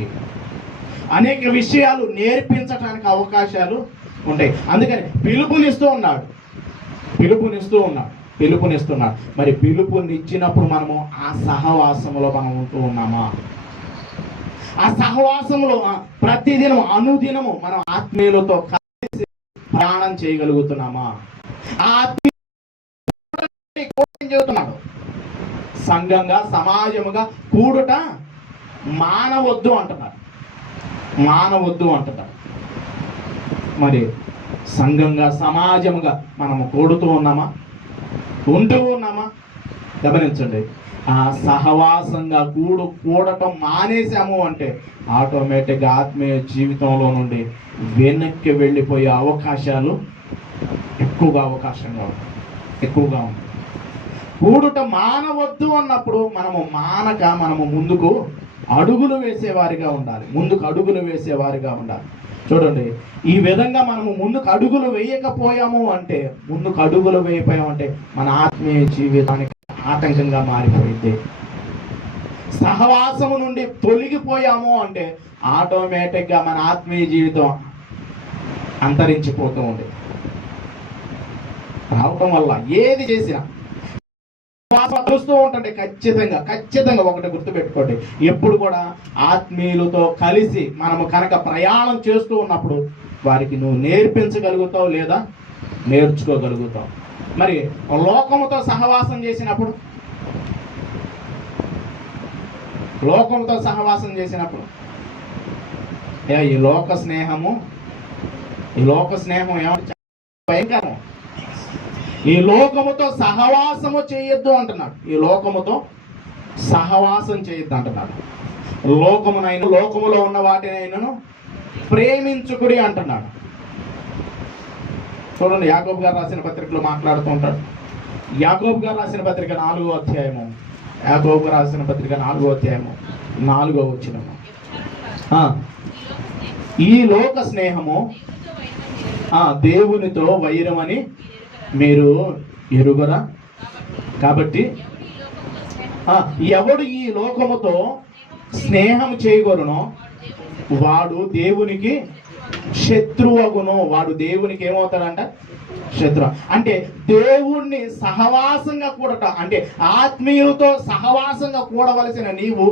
అనేక విషయాలు నేర్పించటానికి అవకాశాలు ఉంటాయి. అందుకని పిలుపునిస్తున్నాడు. మరి పిలుపునిచ్చినప్పుడు మనము ఆ సహవాసంలో మనం ఉంటూ ఉన్నామా? ఆ సహవాసంలో ప్రతిదినం అనుదినము మనం ఆత్మీయులతో కలిసి ప్రయాణం చేయగలుగుతున్నామా? చెబుతున్నాడు, సంఘంగా సమాజముగా కూడుట మానవద్దు అంటున్నారు. మరి సంఘంగా సమాజముగా మనము కూడుతూ ఉన్నామా, ఉంటూ ఉన్నామా? గమనించండి, ఆ సహవాసంగా కూడటం మానేసాము అంటే ఆటోమేటిక్గా ఆత్మీయ జీవితంలో నుండి వెనక్కి వెళ్ళిపోయే అవకాశాలు ఎక్కువగా ఉంది. కూడుట మానవద్దు అన్నప్పుడు మనము ముందుకు అడుగులు వేసేవారిగా ఉండాలి. చూడండి, ఈ విధంగా మనము ముందుకు అడుగులు వేయకపోయాము అంటే మన ఆత్మీయ జీవితానికి ఆటంకంగా మారిపోయింది. సహవాసము నుండి తొలగిపోయాము అంటే ఆటోమేటిక్గా మన ఆత్మీయ జీవితం అంతరించిపోతూ ఉంది. రావటం వల్ల ఏది చేసినా కలుస్తూ ఉంటుంది. ఖచ్చితంగా ఒకటి గుర్తుపెట్టుకోండి, ఎప్పుడు కూడా ఆత్మీయులతో కలిసి మనము కనుక ప్రయాణం చేస్తూ ఉన్నప్పుడు వారికి నువ్వు నేర్పించగలుగుతావు లేదా నేర్చుకోగలుగుతావు. మరి లోకముతో సహవాసం చేసినప్పుడు ఈ లోక స్నేహం ఏమంటే భయంకరం. ఈ లోకముతో సహవాసము చేయొద్దు అంటున్నాడు. లోకములో ఉన్న వాటినైనను ప్రేమించుకుడి అంటున్నాడు. చూడండి, యాకోబు గారు రాసిన పత్రికలో మాట్లాడుతూ ఉంటాడు. యాకోబు గారు రాసిన పత్రిక 4వ అధ్యాయము, యాకోబు గారు రాసిన పత్రిక 4వ అధ్యాయము 4వ వచనము. ఈ లోక స్నేహము దేవునితో వైరమని మీరు ఎరుగరా? కాబట్టి ఎవడు ఈ లోకముతో స్నేహం చేయగొరునో వాడు దేవునికి శత్రువగును. వాడు దేవునికి ఏమవుతాడంట? శత్రు. అంటే దేవుణ్ణి సహవాసంగా కూడట, అంటే ఆత్మీయులతో సహవాసంగా కూడవలసిన నీవు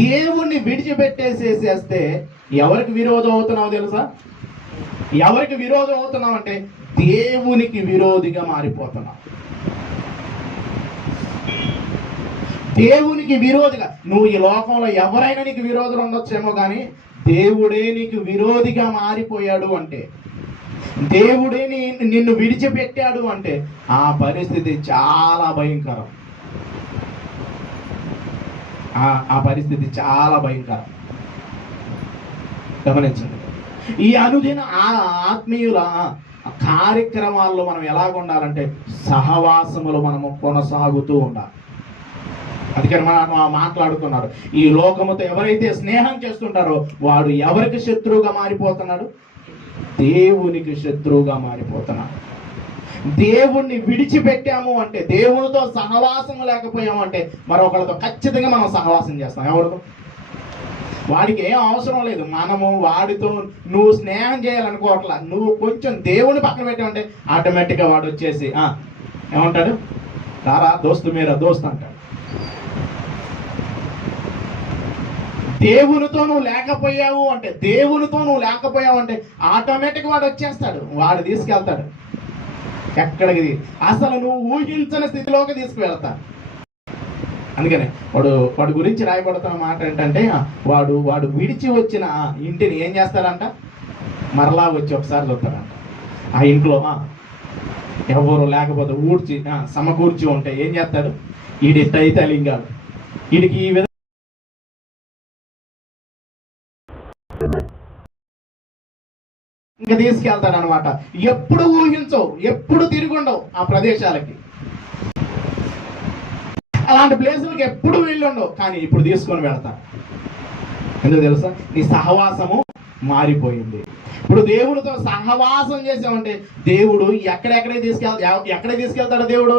దేవుణ్ణి విడిచిపెట్టేసేసేస్తే ఎవరికి విరోధం అవుతున్నావు తెలుసా? ఎవరికి విరోధం అవుతున్నావు అంటే దేవునికి విరోధిగా మారిపోతున్నావు. దేవునికి విరోధిగా. నువ్వు ఈ లోకంలో ఎవరైనా నీకు విరోధులు ఉండొచ్చేమో, కానీ దేవుడే నీకు విరోధిగా మారిపోయాడు అంటే, దేవుడే నిన్ను విడిచిపెట్టాడు అంటే ఆ పరిస్థితి చాలా భయంకరం. ఆ పరిస్థితి చాలా భయంకరం. గమనించండి. ఈ అనుదిన ఆత్మీయుల కార్యక్రమాల్లో మనం ఎలాగ ఉండాలంటే సహవాసములు మనము కొనసాగుతూ ఉండాలి. అందుకని మాట్లాడుతున్నారు, ఈ లోకముతో ఎవరైతే స్నేహం చేస్తుంటారో వాడు ఎవరికి శత్రువుగా మారిపోతున్నాడు? దేవునికి శత్రువుగా మారిపోతున్నాడు. దేవుణ్ణి విడిచిపెట్టాము అంటే, దేవునితో సహవాసము లేకపోయాము అంటే మరొకరితో ఖచ్చితంగా మనం సహవాసం చేస్తాం. ఎవరితో? వాడికి ఏం అవసరం లేదు. మనము వాడితో నువ్వు స్నేహం చేయాలనుకోవట్లా, నువ్వు కొంచెం దేవుని పక్కన పెట్టామంటే ఆటోమేటిక్గా వాడు వచ్చేసి ఏమంటాడు? రారా దోస్తు మీరా దోస్తు అంటాడు. దేవునితో నువ్వు లేకపోయావు అంటే ఆటోమేటిక్ వాడు వచ్చేస్తాడు, వాడు తీసుకెళ్తాడు ఎక్కడికి, అసలు నువ్వు ఊహించని స్థితిలోకి తీసుకువెళ్తాడు. అందుకనే వాడు గురించి రాయబడుతున్న మాట ఏంటంటే వాడు విడిచి వచ్చిన ఇంటిని ఏం చేస్తాడంట? మరలా వచ్చి ఒకసారి చూస్తాడంట. ఆ ఇంట్లో ఎవరు లేకపోతే ఊడ్చి సమకూర్చి ఉంటే ఏం చేస్తాడు? ఈడిట్టయితే అలింగాడు, వీడికి ఈ విధంగా ఇంకా తీసుకెళ్తాడు అనమాట. ఎప్పుడు ఊహించవు, ఎప్పుడు తిరుగుండవు ఆ ప్రదేశాలకి, అలాంటి ప్లేసులకి ఎప్పుడు వెళ్ళి ఉండవు, కానీ ఇప్పుడు తీసుకొని వెళ్తా. ఎందుకు తెలుసా? నీ సహవాసము మారిపోయింది. ఇప్పుడు దేవుడితో సహవాసం చేసామంటే దేవుడు ఎక్కడికి తీసుకెళ్తాడు? దేవుడు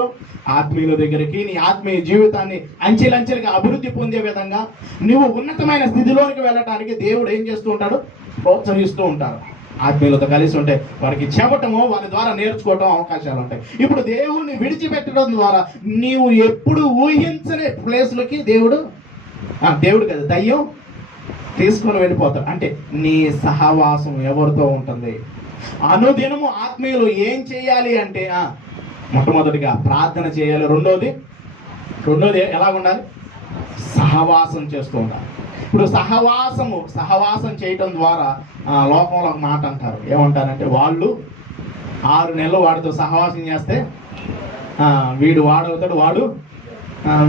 ఆత్మీయుల దగ్గరికి. నీ ఆత్మీయ జీవితాన్ని అంచెలంచెలుగా అభివృద్ధి పొందే విధంగా నువ్వు ఉన్నతమైన స్థితిలోనికి వెళ్ళడానికి దేవుడు ఏం చేస్తూ ఉంటాడు? ప్రోత్సహిస్తూ ఉంటాడు. ఆత్మీయులతో కలిసి ఉంటే వారికి చెప్పటము, వారి ద్వారా నేర్చుకోవటం అవకాశాలు ఉంటాయి. ఇప్పుడు దేవుణ్ణి విడిచిపెట్టడం ద్వారా నీవు ఎప్పుడు ఊహించని ప్లేస్లకి దేవుడు కదా దయ్యం తీసుకొని వెళ్ళిపోతాడు. అంటే నీ సహవాసం ఎవరితో ఉంటుంది? అనుదినము ఆత్మీయులు ఏం చేయాలి అంటే మొట్టమొదటిగా ప్రార్థన చేయాలి. రెండోది ఎలాగ ఉండాలి? సహవాసం చేస్తూ ఉండాలి. ఇప్పుడు సహవాసం చేయటం ద్వారా లోకంలో ఒక మాట అంటారు, ఏమంటారంటే వాళ్ళు 6 నెలలు వాడితో సహవాసం చేస్తే వీడు వాడవుతాడు, వాడు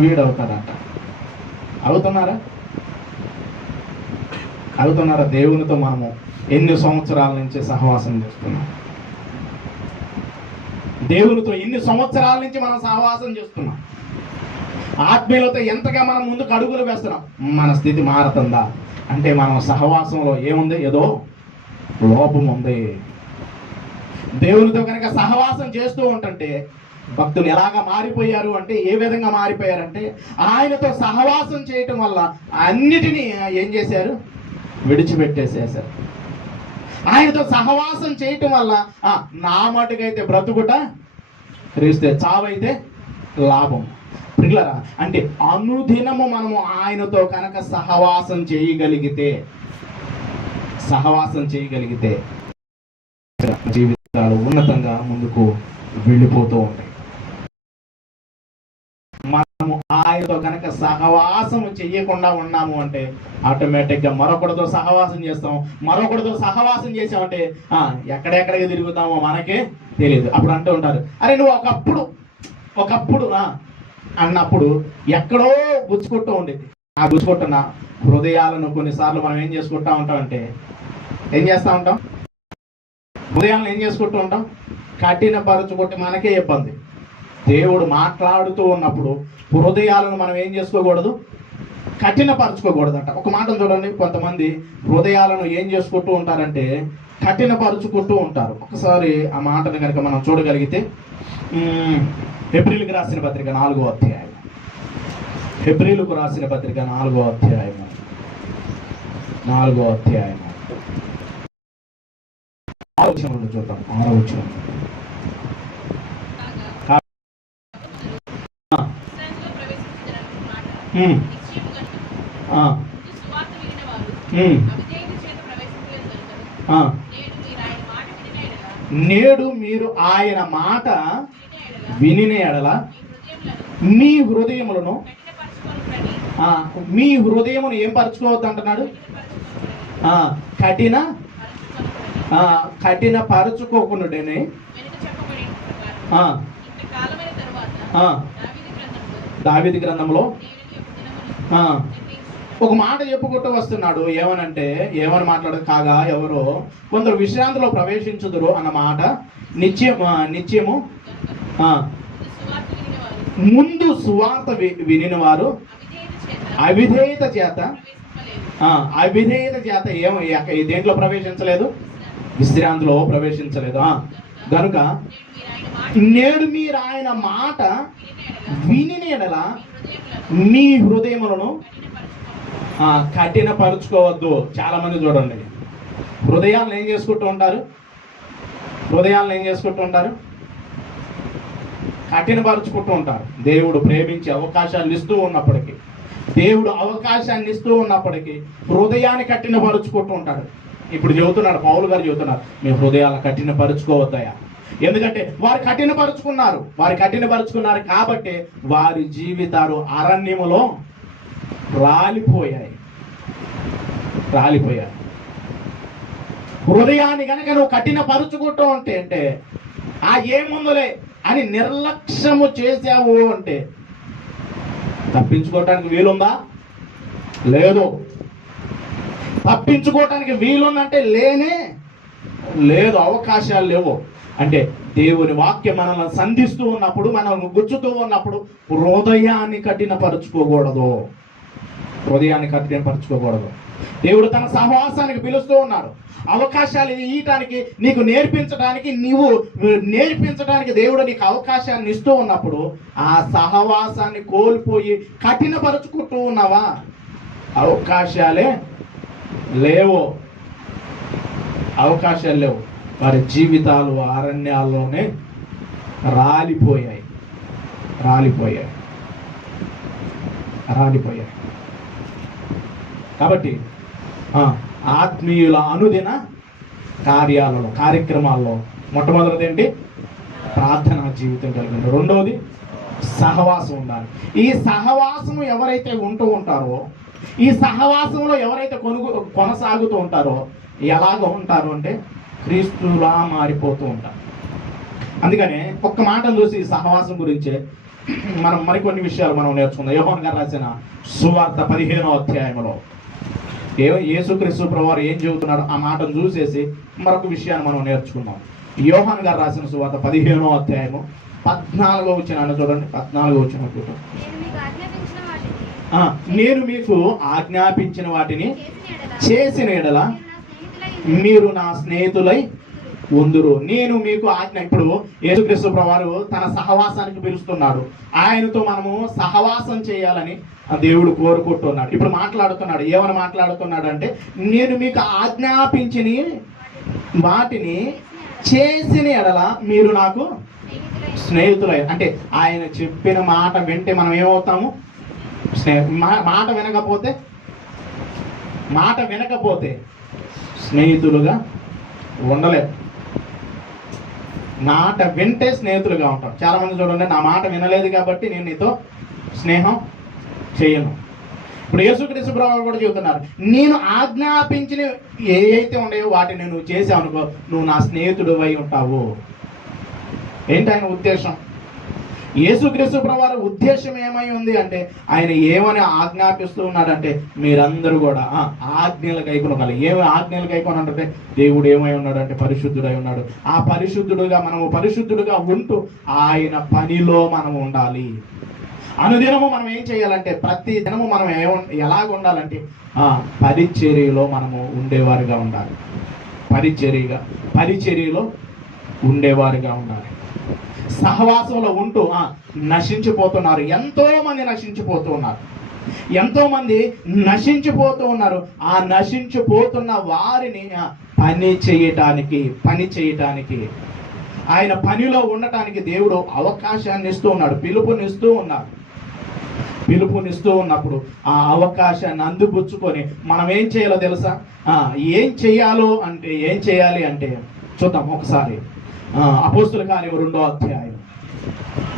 వీడవుతాడంట. అవుతున్నారా? దేవునితో మనము ఎన్ని సంవత్సరాల నుంచి సహవాసం చేస్తున్నాం? దేవునితో ఎన్ని సంవత్సరాల నుంచి మనం సహవాసం చేస్తున్నాం? ఆత్మీయులతో ఎంతగా మనం ముందుకు అడుగులు వేస్తున్నాం? మన స్థితి మారుతుందా అంటే మనం సహవాసంలో ఏముంది? ఏదో లోపం ఉంది. దేవునితో కనుక సహవాసం చేస్తూ ఉంటుంటే భక్తులు ఎలాగా మారిపోయారు అంటే, ఏ విధంగా మారిపోయారంటే ఆయనతో సహవాసం చేయటం వల్ల అన్నిటినీ ఏం చేశారు? విడిచిపెట్టేసేసారు. ఆయనతో సహవాసం చేయటం వల్ల నా మటుకైతే బ్రతుకుట క్రీస్తే, చావైతే లాభం. ప్రియులారా, అంటే అనుదినము మనము ఆయనతో కనుక సహవాసం చేయగలిగితే జీవితాలు ఉన్నతంగా ముందుకు వెళ్ళిపోతూ ఉంటాయి. మనము ఆయనతో కనుక సహవాసం చెయ్యకుండా ఉన్నాము అంటే ఆటోమేటిక్గా మరొకటితో సహవాసం చేస్తాం. మరొకటితో సహవాసం చేసామంటే ఎక్కడెక్కడికి తిరుగుతామో మనకే తెలియదు. అప్పుడు అంటూ ఉంటారు, అరే నువ్వు ఒకప్పుడు అన్నప్పుడు ఎక్కడో గుచ్చుకుంటూ ఉండేది. ఆ గుచ్చుకుంటున్న హృదయాలను కొన్నిసార్లు మనం ఏం చేసుకుంటా ఉంటామంటే ఏం చేస్తూ ఉంటాం? హృదయాలను ఏం చేసుకుంటూ ఉంటాం? కఠినపరచుకుంటే మనకే ఇబ్బంది. దేవుడు మాట్లాడుతూ ఉన్నప్పుడు హృదయాలను మనం ఏం చేసుకోకూడదు? కఠినపరచుకోకూడదంట. ఒక మాటను చూడండి, కొంతమంది హృదయాలను ఏం చేసుకుంటూ ఉంటారంటే కఠినపరుచుకుంటూ ఉంటారు. ఒకసారి ఆ మాటను కనుక మనం చూడగలిగితే హెబ్రీలకు రాసిన పత్రిక 4వ అధ్యాయం, హెబ్రీలకు రాసిన పత్రిక 4వ అధ్యాయం, 4వ అధ్యాయం 6వ వచనంలో చూద్దాం. 6వ వచనం. నేడు మీరు ఆయన మాట వినిన ఎడల మీ హృదయములను ఏం పరచుకోవద్దు అంటున్నాడు? కఠిన పరచుకోకుండానే దావీదు గ్రంథంలో ఒక మాట చెప్పుకుంటూ వస్తున్నాడు. ఏమని మాట్లాడదు కాగా ఎవరో కొందరు విశ్రాంతిలో ప్రవేశించుదురు అన్న మాట నిత్యము ముందు సువార్త వినిన వారు అవిధేయత చేత దేంట్లో ప్రవేశించలేదు? విశ్రాంతిలో ప్రవేశించలేదు. కనుక నేడు మీరు ఆయన మాట వినిన ఎడల మీ హృదయములను కఠినపరుచుకోవద్దు. చాలా మంది చూడండి, హృదయాలను ఏం చేసుకుంటూ ఉంటారు? కఠినపరుచుకుంటూ ఉంటారు. దేవుడు ప్రేమించి అవకాశాన్ని ఇస్తూ ఉన్నప్పటికీ హృదయాన్ని కఠినపరుచుకుంటూ ఉంటాడు. ఇప్పుడు చెబుతున్నాడు, పౌలు గారు చెబుతున్నారు, మీ హృదయాలను కఠినపరుచుకోవద్దయా. ఎందుకంటే వారు కఠినపరుచుకున్నారు కాబట్టి వారి జీవితాలు అరణ్యములో రాలిపోయాయి. హృదయాన్ని కనుక నువ్వు కఠినపరుచుకుంటూ ఉంటే అంటే ఏముందులే అని నిర్లక్ష్యము చేసావు అంటే తప్పించుకోవటానికి వీలుందా? లేదు. తప్పించుకోవటానికి వీలుందంటే లేదు, అవకాశాలు లేవు. అంటే దేవుని వాక్యం మనల్ని సంధిస్తూ ఉన్నప్పుడు, మనల్ని గుచ్చుతూ ఉన్నప్పుడు హృదయాన్ని కఠినపరుచుకోకూడదు. దేవుడు తన సహవాసానికి పిలుస్తూ ఉన్నాడు. అవకాశాలు ఇవ్వటానికి, నీకు నేర్పించడానికి దేవుడు నీకు అవకాశాన్ని ఇస్తూ ఉన్నప్పుడు ఆ సహవాసాన్ని కోల్పోయి కఠినపరుచుకుంటూ ఉన్నావా? అవకాశాలు లేవు. వారి జీవితాలు అరణ్యాల్లోనే రాలిపోయాయి. కాబట్టి ఆత్మీయుల అనుదిన కార్యక్రమాల్లో మొట్టమొదటిది ఏంటి? ప్రార్థనా జీవితం కలిగింది. రెండవది సహవాసం ఉండాలి. ఈ సహవాసం ఎవరైతే ఉంటూ ఉంటారో, ఈ సహవాసంలో ఎవరైతే కొనసాగుతూ ఉంటారో ఎలాగ ఉంటారు అంటే క్రీస్తులా మారిపోతూ ఉంటారు. అందుకనే ఒక్క మాటను చూసి ఈ సహవాసం గురించే మనం మరికొన్ని విషయాలు మనం నేర్చుకుందాం. యోహాను గారు రాసిన సువార్త 15వ అధ్యాయంలో యేసుక్రీస్తు ప్రభువారు ఏం చెబుతున్నాడో ఆ మాటను చూసేసి మరొక విషయాన్ని మనం నేర్చుకుందాం. యోహాను గారు రాసిన సువార్త 15వ అధ్యాయము 14వ వచనాన్ని చూడండి. 14వ వచనం చూడండి. నేను మీకు ఆజ్ఞాపించిన వాటిని చేసిన ఎడల మీరు నా స్నేహితులై ఉందురు. నేను మీకు ఆజ్ఞ. ఇప్పుడు యేసుక్రీస్తు ప్రభువారు తన సహవాసానికి పిలుస్తున్నాడు. ఆయనతో మనము సహవాసం చేయాలని దేవుడు కోరుకుంటున్నాడు. ఇప్పుడు మాట్లాడుతున్నాడు. ఏమని మాట్లాడుతున్నాడు అంటే, నేను మీకు ఆజ్ఞాపించిన వాటిని చేసిన ఎడల మీరు నాకు స్నేహితులై. అంటే ఆయన చెప్పిన మాట వింటే మనం ఏమవుతాము? మాట వినకపోతే స్నేహితులుగా ఉండలేదు. మాట వింటే స్నేహితులుగా ఉంటాం. చాలా మంది చూడండి, నా మాట వినలేదు కాబట్టి నేను నీతో స్నేహం చేయను. ఇప్పుడు యేసుక్రీస్తు ప్రభువు కూడా చెబుతున్నారు, నేను ఆజ్ఞాపించిన ఏవైతే ఉన్నాయో వాటిని నువ్వు చేసావు అనుకో, నువ్వు నా స్నేహితుడు అయి ఉంటావు. ఏంటి ఆయన ఉద్దేశం? యేసుక్రీస్తు ప్రభువారి ఉద్దేశం ఏమై ఉంది అంటే ఆయన ఏమని ఆజ్ఞాపిస్తూ ఉన్నాడంటే మీరందరూ కూడా ఆజ్ఞలు కైకొనాలి. ఏమి ఆజ్ఞలు కైకొనంటే దేవుడు ఏమై ఉన్నాడంటే పరిశుద్ధుడై ఉన్నాడు. ఆ మనము పరిశుద్ధుడుగా ఉంటూ ఆయన పనిలో మనం ఉండాలి. అనుదినము మనం ఏం చేయాలంటే ప్రతి దినము మనం ఎలాగ ఉండాలంటే పరిచర్యలో మనము ఉండేవారుగా ఉండాలి. పరిచర్యలో ఉండేవారుగా ఉండాలి. సహవాసంలో ఉంటూ నశించిపోతున్నారు. ఎంతో మంది నశించిపోతూ ఉన్నారు. ఆ నశించిపోతున్న వారిని పని చేయటానికి ఆయన పనిలో ఉండటానికి దేవుడు అవకాశాన్ని ఇస్తూ ఉన్నాడు, పిలుపునిస్తూ ఉన్నప్పుడు ఆ అవకాశాన్ని అందిపుచ్చుకొని మనం ఏం చేయాలో తెలుసా? ఏం చేయాలి అంటే చూద్దాం ఒకసారి. అపోస్తుల కార్యము 2వ అధ్యాయం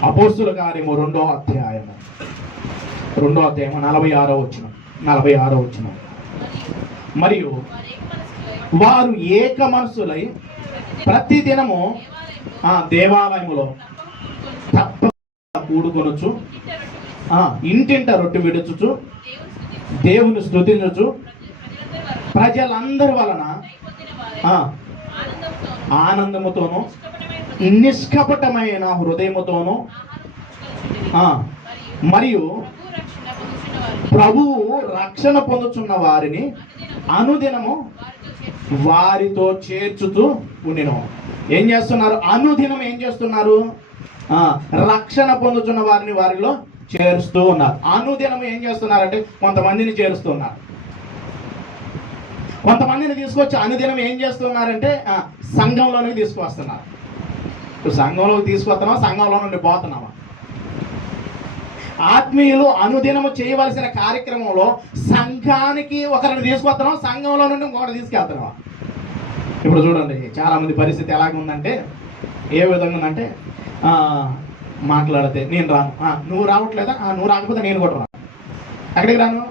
46వ వచనం. మరియు వారు ఏక మనసులై ప్రతి దినము దేవాలయములో తప్పక కూడుకొనుచు ఇంటింట రొట్టె విడుచుచు దేవుని స్తుతించుచు ప్రజలందరి వలన ఆనందముతోను నిష్కపటమైన హృదయముతోను మరియు ప్రభువు రక్షణ పొందుచున్న వారిని అనుదినము వారితో చేర్చుతూ ఉండిను. ఏం చేస్తున్నారు? అనుదినం ఏం చేస్తున్నారు? రక్షణ పొందుతున్న వారిని వారిలో చేరుస్తూ ఉన్నారు. అనుదినం ఏం చేస్తున్నారంటే కొంతమందిని చేరుస్తున్నారు. కొంతమందిని తీసుకొచ్చి అనుదినం ఏం చేస్తున్నారంటే సంఘంలోనికి తీసుకువస్తున్నారు. సంఘంలోకి తీసుకొస్తున్నావా? సంఘంలో నుండి పోతున్నావా? ఆత్మీయులు అనుదినము చేయవలసిన కార్యక్రమంలో సంఘానికి ఒకరిని తీసుకొస్తున్నాం, సంఘంలో నుండి ఇంకొకటి తీసుకెళ్తున్నావా? ఇప్పుడు చూడండి, చాలా మంది పరిస్థితి ఎలాగ ఉందంటే, ఏ విధంగా ఉందంటే మాట్లాడితే నేను రాను, నువ్వు రావట్లేదా, నువ్వు రాకపోతే నేను కూడా రాను. ఎక్కడికి రాను?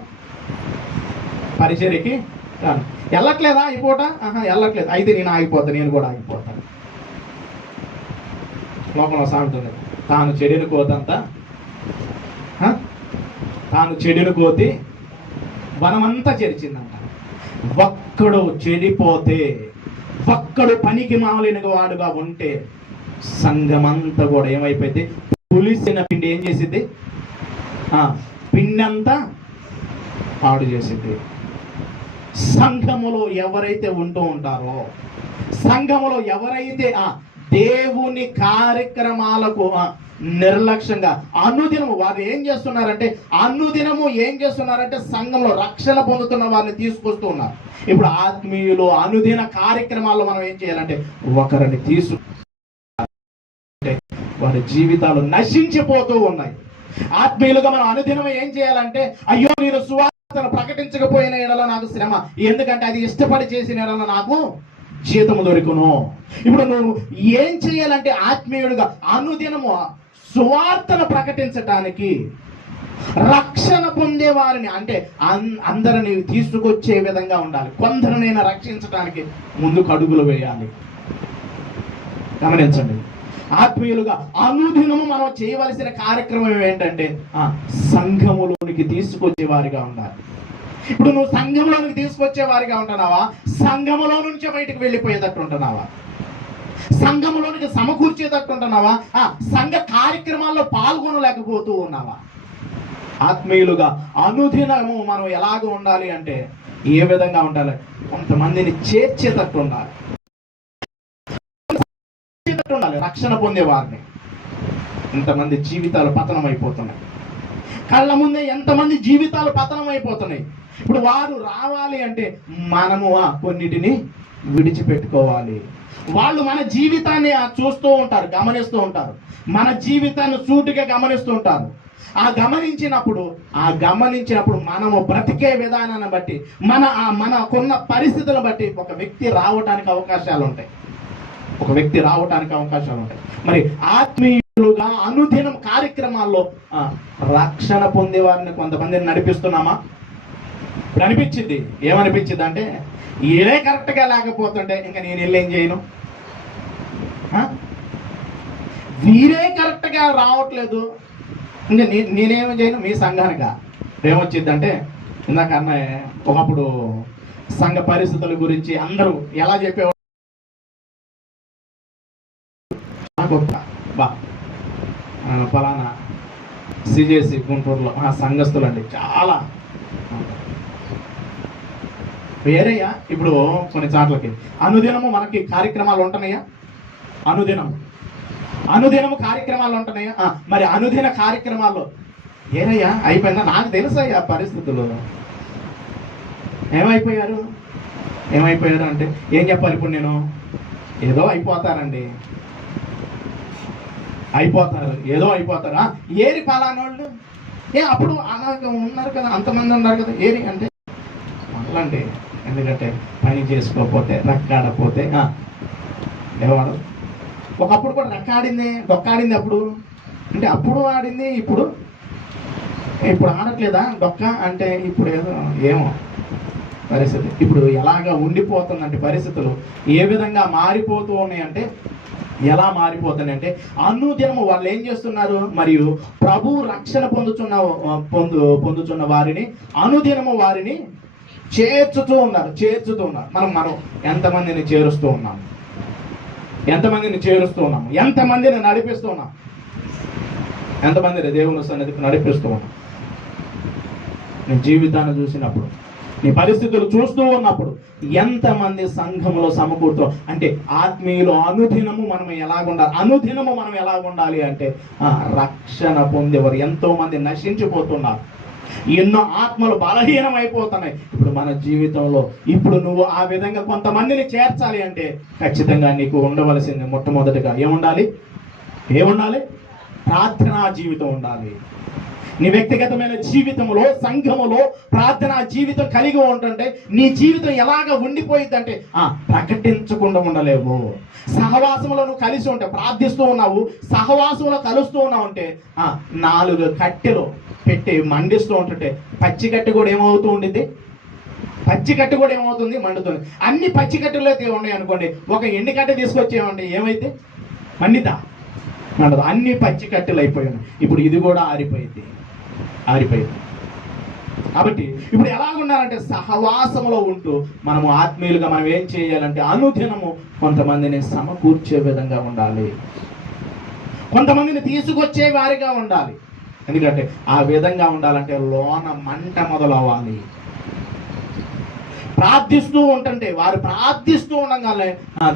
పరిచర్యకి రాను. వెళ్ళట్లేదా ఈ పూట? వెళ్ళట్లేదు, అయితే నేను కూడా ఆగిపోతాను. లోకంలో సాగుతుంది, తాను చెడిన కోతి వనమంతా చెరిచిందంట. ఒక్కడు చెడిపోతే, ఒక్కడు పనికి మాలిన వాడుగా ఉంటే సంఘమంతా కూడా ఏమైపోయింది? పులిసిన పిండి ఏం చేసింది? పిండి అంతా పాడు చేసింది. సంఘములో ఎవరైతే ఉంటూ ఉంటారో, సంఘములో ఎవరైతే దేవుని కార్యక్రమాలకు నిర్లక్ష్యంగా అనుదినము వారు ఏం చేస్తున్నారంటే సంఘంలో రక్షణ పొందుతున్న వారిని తీసుకొస్తూ ఉన్నారు. ఇప్పుడు ఆత్మీయులు అనుదిన కార్యక్రమాల్లో మనం ఏం చేయాలంటే ఒకరిని వారి జీవితాలు నశించిపోతూ ఉన్నాయి. ఆత్మీయులుగా మనం అనుదినం ఏం చేయాలంటే, అయ్యో నేను సువార్తను ప్రకటించకపోయిన ఎడల నాకు శ్రమ, ఎందుకంటే అది ఇష్టపడి చేసిన ఎడల నాకు జీతము దొరికును. ఇప్పుడు నువ్వు ఏం చేయాలంటే ఆత్మీయుడిగా అనుదినము సువార్తను ప్రకటించటానికి, రక్షణ పొందే వారిని అంటే అందరిని తీసుకొచ్చే విధంగా ఉండాలి. కొందరినైనా రక్షించడానికి ముందుకు అడుగులు వేయాలి. గమనించండి, ఆత్మీయులుగా అనుదినము మనం చేయవలసిన కార్యక్రమం ఏంటంటే సంఘములోనికి తీసుకొచ్చే వారిగా ఉండాలి. ఇప్పుడు నువ్వు సంఘంలోనికి తీసుకొచ్చే వారిగా ఉంటున్నావా? సంఘములో నుంచే బయటకు వెళ్ళిపోయేటట్టు ఉంటున్నావా? సంఘములోనికి సమకూర్చేటట్టు ఉంటున్నావా? సంఘ కార్యక్రమాల్లో పాల్గొనలేకపోతూ ఉన్నావా? ఆత్మీయులుగా అనుదినము మనం ఎలాగ ఉండాలి అంటే ఏ విధంగా ఉండాలి? కొంతమందిని చేర్చేటట్టు ఉండాలి, రక్షణ పొందే వారిని. ఇంతమంది జీవితాలు పతనం అయిపోతున్నాయి, కళ్ళ ముందే ఎంతమంది జీవితాలు పతనం అయిపోతున్నాయి. ఇప్పుడు వారు రావాలి అంటే మనము కొన్నిటిని విడిచిపెట్టుకోవాలి. వాళ్ళు మన జీవితాన్ని చూస్తూ ఉంటారు, గమనిస్తూ ఉంటారు, మన జీవితాన్ని సూటిగా గమనిస్తూ ఉంటారు. గమనించినప్పుడు మనము బ్రతికే విధానాన్ని బట్టి, మనకున్న పరిస్థితులను బట్టి ఒక వ్యక్తి రావడానికి అవకాశాలు ఉంటాయి. మరి ఆత్మీయులుగా అనుదినం కార్యక్రమాల్లో రక్షణ పొందే వారిని కొంతమందిని నడిపిస్తున్నామా? అనిపించింది, ఏమనిపించింది అంటే ఏదే కరెక్ట్గా లేకపోతుంటే ఇంకా నేను వెళ్ళి ఏం చేయను? వీరే కరెక్ట్గా రావట్లేదు, ఇంకా నేనేమో చేయను మీ సంఘానిక ఏమొచ్చిందంటే, ఇందాక అన్నయ్య ఒకప్పుడు సంఘ పరిస్థితుల గురించి అందరూ ఎలా చెప్పేవారు, బా ఫలానా సిజేసి గుంటూరులో సంఘస్థులు అండి చాలా వేరేయా. ఇప్పుడు కొన్ని చాట్లకి అనుదినము మనకి కార్యక్రమాలు ఉంటున్నాయా, అనుదినము కార్యక్రమాలు ఉంటున్నాయా. మరి అనుదిన కార్యక్రమాల్లో ఏరయ్యా అయిపోయిందా, నాకు తెలుసయ్యా పరిస్థితులు ఏమైపోయారు అంటే ఏం చెప్పాలి ఇప్పుడు నేను, ఏదో అయిపోతారండి, ఏదో అయిపోతారా, ఏరి పలానోళ్ళు అప్పుడు అలాగ ఉన్నారు కదా, అంతమంది ఉన్నారు కదా, ఏరి అంటే మళ్ళండి. ఎందుకంటే పని చేసుకోకపోతే రెక్కాడపోతే ఏవాడు. ఒకప్పుడు కూడా రెక్కాడింది డొక్కాడింది, అప్పుడు అంటే అప్పుడు ఆడింది, ఇప్పుడు ఆడట్లేదా డొక్క అంటే, ఇప్పుడు ఏమో పరిస్థితి ఇప్పుడు ఎలాగా ఉండిపోతుందంటే, పరిస్థితులు ఏ విధంగా మారిపోతూ ఉన్నాయంటే, ఎలా మారిపోతున్నాయి అంటే అనుదినము వాళ్ళు ఏం చేస్తున్నారు, మరియు ప్రభు రక్షణ పొందుచున్న వారిని అనుదినము వారిని చేర్చుతూ ఉన్నారు. మనం ఎంతమందిని చేరుస్తూ ఉన్నాం, ఎంతమందిని నడిపిస్తూ ఉన్నాం, ఎంతమందిని దేవుని సన్నిధికి నడిపిస్తూ ఉన్నాం. నీ జీవితాన్ని చూసినప్పుడు, నీ పరిస్థితులు చూస్తూ ఉన్నప్పుడు ఎంతమంది సంఘములో సమకూరుతూ, అంటే ఆత్మీయులు అనుదినము మనం ఎలాగుండాలి అంటే రక్షణ పొందేవారు ఎంతో మంది నశించిపోతున్నారు, ఎన్నో ఆత్మలు బలహీనం అయిపోతున్నాయి. ఇప్పుడు మన జీవితంలో ఇప్పుడు నువ్వు ఆ విధంగా కొంతమందిని చేర్చాలి అంటే ఖచ్చితంగా నీకు ఉండవలసింది మొట్టమొదటిగా ఏముండాలి, ప్రార్థనా జీవితం ఉండాలి. నీ వ్యక్తిగతమైన జీవితంలో, సంఘములో ప్రార్థనా జీవితం కలిగి ఉంటుంటే నీ జీవితం ఎలాగ ఉండిపోయిందంటే ప్రకటించకుండా ఉండలేవు. సహవాసంలో నువ్వు కలిసి ఉంటే, ప్రార్థిస్తూ ఉన్నావు, సహవాసంలో కలుస్తూ ఉన్నావు అంటే 4 కట్టెలు పెట్టి మండిస్తూ ఉంటుంటే పచ్చి కట్టె కూడా ఏమవుతూ ఉండింది, మండుతుంది. అన్ని పచ్చి కట్టెలు అయితే ఉన్నాయి అనుకోండి, ఒక ఎండి కట్టె తీసుకొచ్చి ఏమైతే మండిదా, మండదు. అన్ని పచ్చి కట్టెలు అయిపోయాయి. ఇప్పుడు ఇది కూడా ఆరిపోయింది. కాబట్టి ఇప్పుడు ఎలాగుండాలంటే సహవాసంలో ఉంటూ మనము ఆత్మీయులుగా మనం ఏం చేయాలంటే అనుదినము కొంతమందిని సమకూర్చే విధంగా ఉండాలి, కొంతమందిని తీసుకొచ్చే వారిగా ఉండాలి. ఎందుకంటే ఆ విధంగా ఉండాలంటే లోన మంట మొదలవ్వాలి. ప్రార్థిస్తూ ఉంటుంటే, వారు ప్రార్థిస్తూ ఉండగానే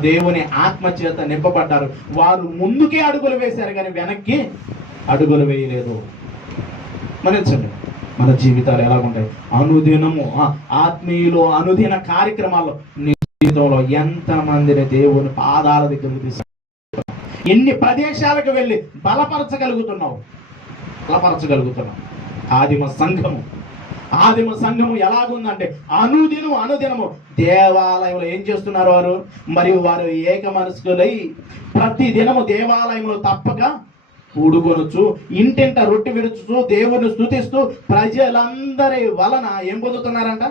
దేవుని ఆత్మచేత నింపబడ్డారు. వారు ముందుకే అడుగులు వేశారు కానీ వెనక్కి అడుగులు వేయలేదు. మనించండి, మన జీవితాలు ఎలాగుంటాయి అనుదినము ఆత్మీయులు అనుదిన కార్యక్రమాల్లో నీ జీవితంలో ఎంతమందిని దేవుని పాదాల దగ్గరికి తీసుకు, ఎన్ని ప్రదేశాలకు వెళ్ళి బలపరచగలుగుతున్నావు. ఆదిమ సంఘము ఎలాగుందంటే అనుదినము దేవాలయంలో ఏం చేస్తున్నారు వారు, మరియు వారు ఏక మనస్కులై ప్రతి దినము దేవాలయంలో తప్పక కూడుకొనొచ్చు, ఇంటింట రొట్టె విరుచుతూ దేవుని స్తుతిస్తూ ప్రజలందరి వలన ఏం పొందుతున్నారంట,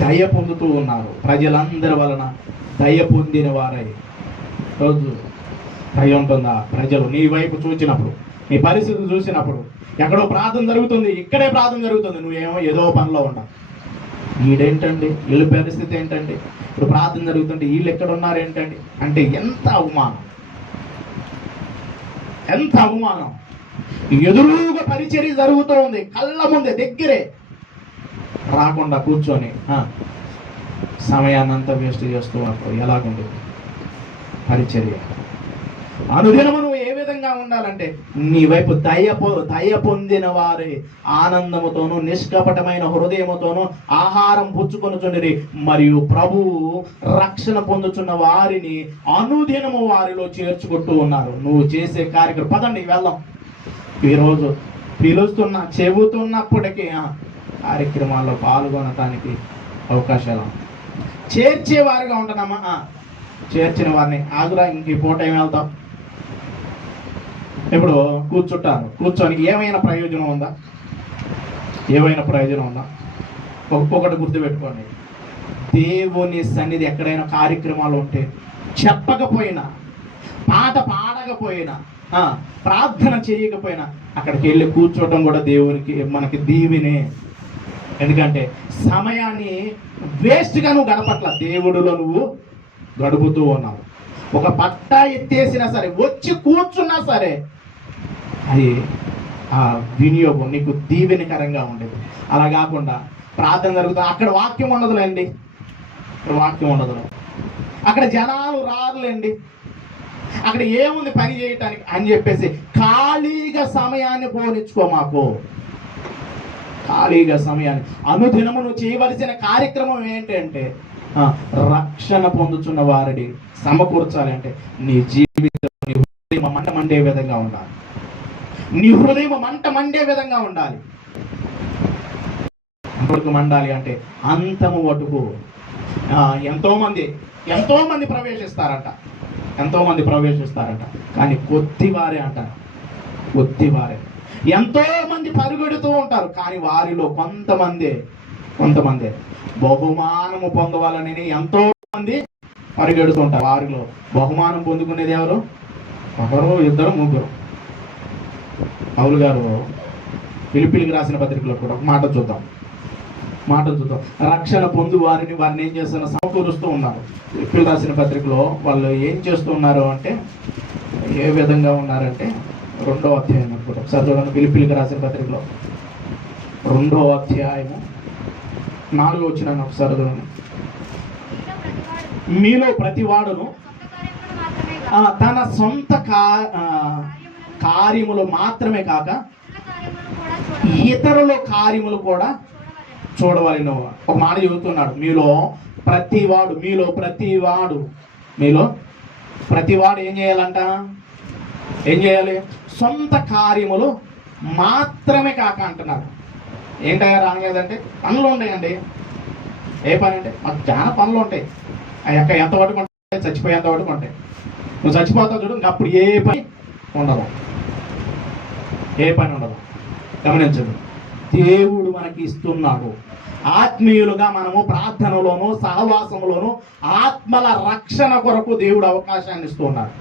దయ పొందుతూ ఉన్నారు. ప్రజలందరి వలన దయ పొందిన వారై. రోజు దయ ఉంటుందా ప్రజలు నీ వైపు చూసినప్పుడు, నీ పరిస్థితి చూసినప్పుడు? ఎక్కడో ప్రార్థన జరుగుతుంది, ఇక్కడే ప్రార్థన జరుగుతుంది, నువ్వేమో ఏదో పనిలో ఉన్నావు. వీడేంటండి, వీళ్ళ పరిస్థితి ఏంటండి, ఇప్పుడు ప్రార్థన జరుగుతుంటే వీళ్ళు ఎక్కడ ఉన్నారు ఏంటండి అంటే ఎంత అవమానం. ఎదురుగా పరిచర్య జరుగుతూ ఉంది, కళ్ళ ముందే దగ్గరే రాకుండా కూర్చొని సమయాన్ని అంతా వేస్ట్ చేస్తూ ఉన్నప్పుడు ఎలాగుండేది పరిచర్య? అనుదినము నువ్వు ఏ విధంగా ఉండాలంటే నీ వైపు దయ పొందిన వారి ఆనందముతోనూ నిష్కపటమైన హృదయముతోనూ ఆహారం పుచ్చుకొనుచుండిరి, మరియు ప్రభువు రక్షణ పొందుచున్న వారిని అనుదినము వారిలో చేర్చుకుంటూ ఉన్నారు. నువ్వు చేసే కార్యక్రమం పదండి వెళ్దాం. ఈరోజు చెబుతున్నప్పటికీ కార్యక్రమాల్లో పాల్గొనటానికి అవకాశాలు చేర్చేవారిగా ఉంటున్నామా? చేర్చిన వారిని ఆగురా, ఇంక ఈ పూట ఏమి వెళ్తాం, ఇప్పుడు కూర్చొని ఏమైనా ప్రయోజనం ఉందా? ఒకటి గుర్తుపెట్టుకోండి, దేవుని సన్నిధి ఎక్కడైనా కార్యక్రమాలు ఉంటే చెప్పకపోయినా పాట పాడకపోయినా, ప్రార్థన చేయకపోయినా అక్కడికి వెళ్ళి కూర్చోవటం కూడా దేవునికి మనకి దీవెనే. ఎందుకంటే సమయాన్ని వేస్ట్గా నువ్వు గడపట్ల, దేవుడిలో నువ్వు గడుపుతూ ఉన్నావు. ఒక బట్ట ఎత్తేసినా సరే, వచ్చి కూర్చున్నా సరే, అది ఆ వినియోగం నీకు దీవెనకరంగా ఉండేది. అలా కాకుండా ప్రార్థన జరుగుతుంది, అక్కడ వాక్యం ఉండదులేండి, అక్కడ వాక్యం ఉండదు, అక్కడ జనాలు రారులేండి, అక్కడ ఏముంది పని చేయటానికి అని చెప్పేసి ఖాళీగా సమయాన్ని పోనిచ్చుకో. మాకు ఖాళీగా సమయాన్ని, అనుదినము నువ్వు చేయవలసిన కార్యక్రమం ఏంటంటే రక్షణ పొందుతున్న వారిని సమకూర్చాలి. అంటే నీ జీవితం, నీ హృదయం మంట మండే విధంగా ఉండాలి, నీ హృదయం మంట మండే విధంగా ఉండాలి. అంతవరకు మండాలి అంటే అంతము వటుకు ఎంతో మంది ప్రవేశిస్తారంట, కానీ కొద్దివారే అంటారు, కొద్దివారే. ఎంతో మంది పరుగెడుతూ ఉంటారు, కానీ వారిలో కొంతమంది బహుమానము పొందవాలని ఎంతో మంది పరిగెడుతూ ఉంటారు. వారిలో బహుమానం పొందుకునేది ఎవరు? ఒకరు, ఇద్దరు, ముగ్గురు. పౌలు గారు ఫిలిప్పీలకు రాసిన పత్రికలో కూడా ఒక మాట చూద్దాం. రక్షణ పొందు వారిని ఏం చేస్తున్న సమకూరుస్తూ ఉన్నారు. ఫిలిప్పీలకు రాసిన పత్రికలో వాళ్ళు ఏం చేస్తూ ఉన్నారు అంటే, ఏ విధంగా ఉన్నారంటే 2వ అధ్యాయం అనుకుంటా ఒకసారి చూడండి. ఫిలిప్పీలకు రాసిన పత్రికలో 2వ అధ్యాయము 4వ వచనం ఒకసారి చూడండి. మీలో ప్రతివాడును తన సొంత కార్యములు మాత్రమే కాక ఇతరుల కార్యములు కూడా చూడవలెను. ఒక మాట చెబుతున్నాడు, మీలో ప్రతివాడు ఏం చేయాలంట? ఏం చేయాలి? సొంత కార్యములు మాత్రమే కాక అంటున్నారు. ఏంటయ్యా రాలేదంటే, పనులు ఉంటాయండి. ఏ పని అంటే మాకు చాలా పనులు ఉంటాయి. అవి అక్కడ ఎంత వరకు ఉంటాయి, చచ్చిపోయేంత వరకు ఉంటాయి. నువ్వు చచ్చిపోతావు చూడు, ఇంకా అప్పుడు ఏ పని ఉండదు. గమనించదు. దేవుడు మనకి ఇస్తున్నాడు. ఆత్మీయులుగా మనము ప్రార్థనలోను సహవాసంలోను ఆత్మల రక్షణ కొరకు దేవుడు అవకాశాన్ని ఇస్తున్నాడు.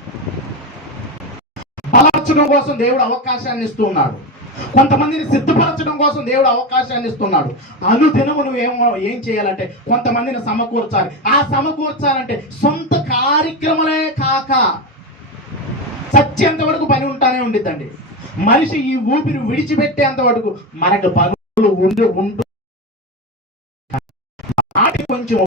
బలపరచడం కోసం దేవుడు అవకాశాన్ని ఇస్తున్నాడు. కొంతమందిని సిద్ధపరచడం కోసం దేవుడు అవకాశాన్ని ఇస్తున్నాడు. అనుదినము నువ్వు ఏం చేయాలంటే కొంతమందిని సమకూర్చాలి. ఆ సమకూర్చాలంటే సొంత కార్యక్రమాలే కాక చచ్చేంత వరకు పని ఉంటానే ఉండిద్దండి. మనిషి ఈ ఊపిరి విడిచిపెట్టేంత వరకు మనకు పనులు ఉంటూ వాటిని కొంచెం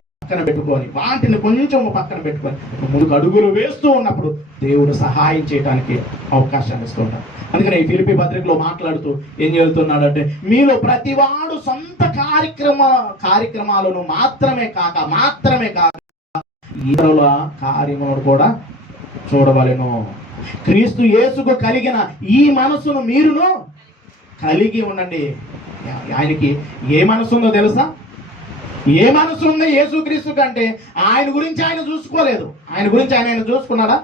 పక్కన పెట్టుకొని ముందుకు అడుగులు వేస్తూ ఉన్నప్పుడు దేవుడు సహాయం చేయడానికి అవకాశాన్ని ఇస్తుంటాడు. అందుకని ఈ ఫిలిప్పీ పత్రికలో మాట్లాడుతూ ఏం చెబుతున్నాడంటే, మీలో ప్రతివాడు సొంత కార్యక్రమాలను మాత్రమే కాక ఇతరుల కార్యములను కూడా చూడవలెను. క్రీస్తు యేసుకు కలిగిన ఈ మనసును మీరును కలిగి ఉండండి. ఆయనకి ఏ మనసు ఉందో తెలుసా? ఏ మనసు ఉందో యేసుక్రీస్తు కంటే ఆయన గురించి ఆయన చూసుకోలేదు. ఆయన గురించి ఆయన చూసుకున్నాడా?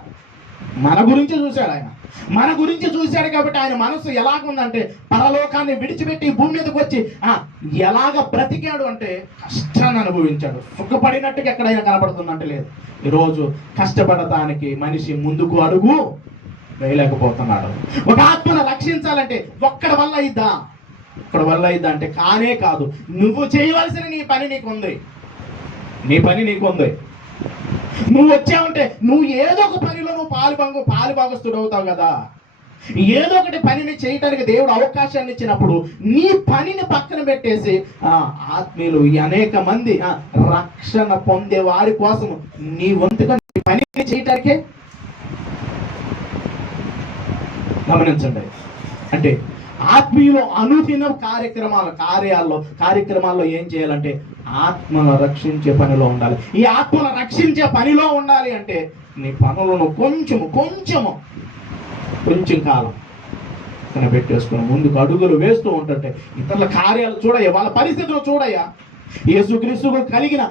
మన గురించి చూశాడు. మన గురించి చూశాడు కాబట్టి ఆయన మనసు ఎలాగుందంటే, పరలోకాన్ని విడిచిపెట్టి భూమి మీదకి వచ్చి ఎలాగ బ్రతికాడు అంటే కష్టాన్ని అనుభవించాడు. సుఖపడినట్టుగా ఎక్కడైనా కనపడుతుందంటే లేదు. ఈరోజు కష్టపడటానికి మనిషి ముందుకు అడుగు వేయలేకపోతున్నాడు. ఒక ఆత్మను రక్షించాలంటే ఒక్కడి వల్ల అయిద్దా అంటే కానే కాదు. నువ్వు చేయవలసిన నీ పని నీకుంది. నువ్వు వచ్చావంటే నువ్వు ఏదో ఒక పనిలో నువ్వు పాలుభాగస్తుడు అవుతావు కదా. ఏదో ఒకటి పనిని చేయటానికి దేవుడు అవకాశాన్ని ఇచ్చినప్పుడు నీ పనిని పక్కన పెట్టేసి ఆత్మీయులు అనేక మంది రక్షణ పొందే వారి కోసం నీ వంతుగా నీ పనిని చేయటానికే గమనించండి. అంటే ఆత్మీయులు అనుదిన కార్యక్రమాల్లో ఏం చేయాలంటే ఆత్మను రక్షించే పనిలో ఉండాలి. ఈ ఆత్మను రక్షించే పనిలో ఉండాలి అంటే నీ పనులను కొంచెం కాలం పెట్టేసుకుని ముందుకు అడుగులు వేస్తూ ఉంటుంటే ఇతరుల కార్యాలు చూడయ్యా, వాళ్ళ పరిస్థితులు చూడయ్యా. యేసుక్రీస్తుకు కలిగిన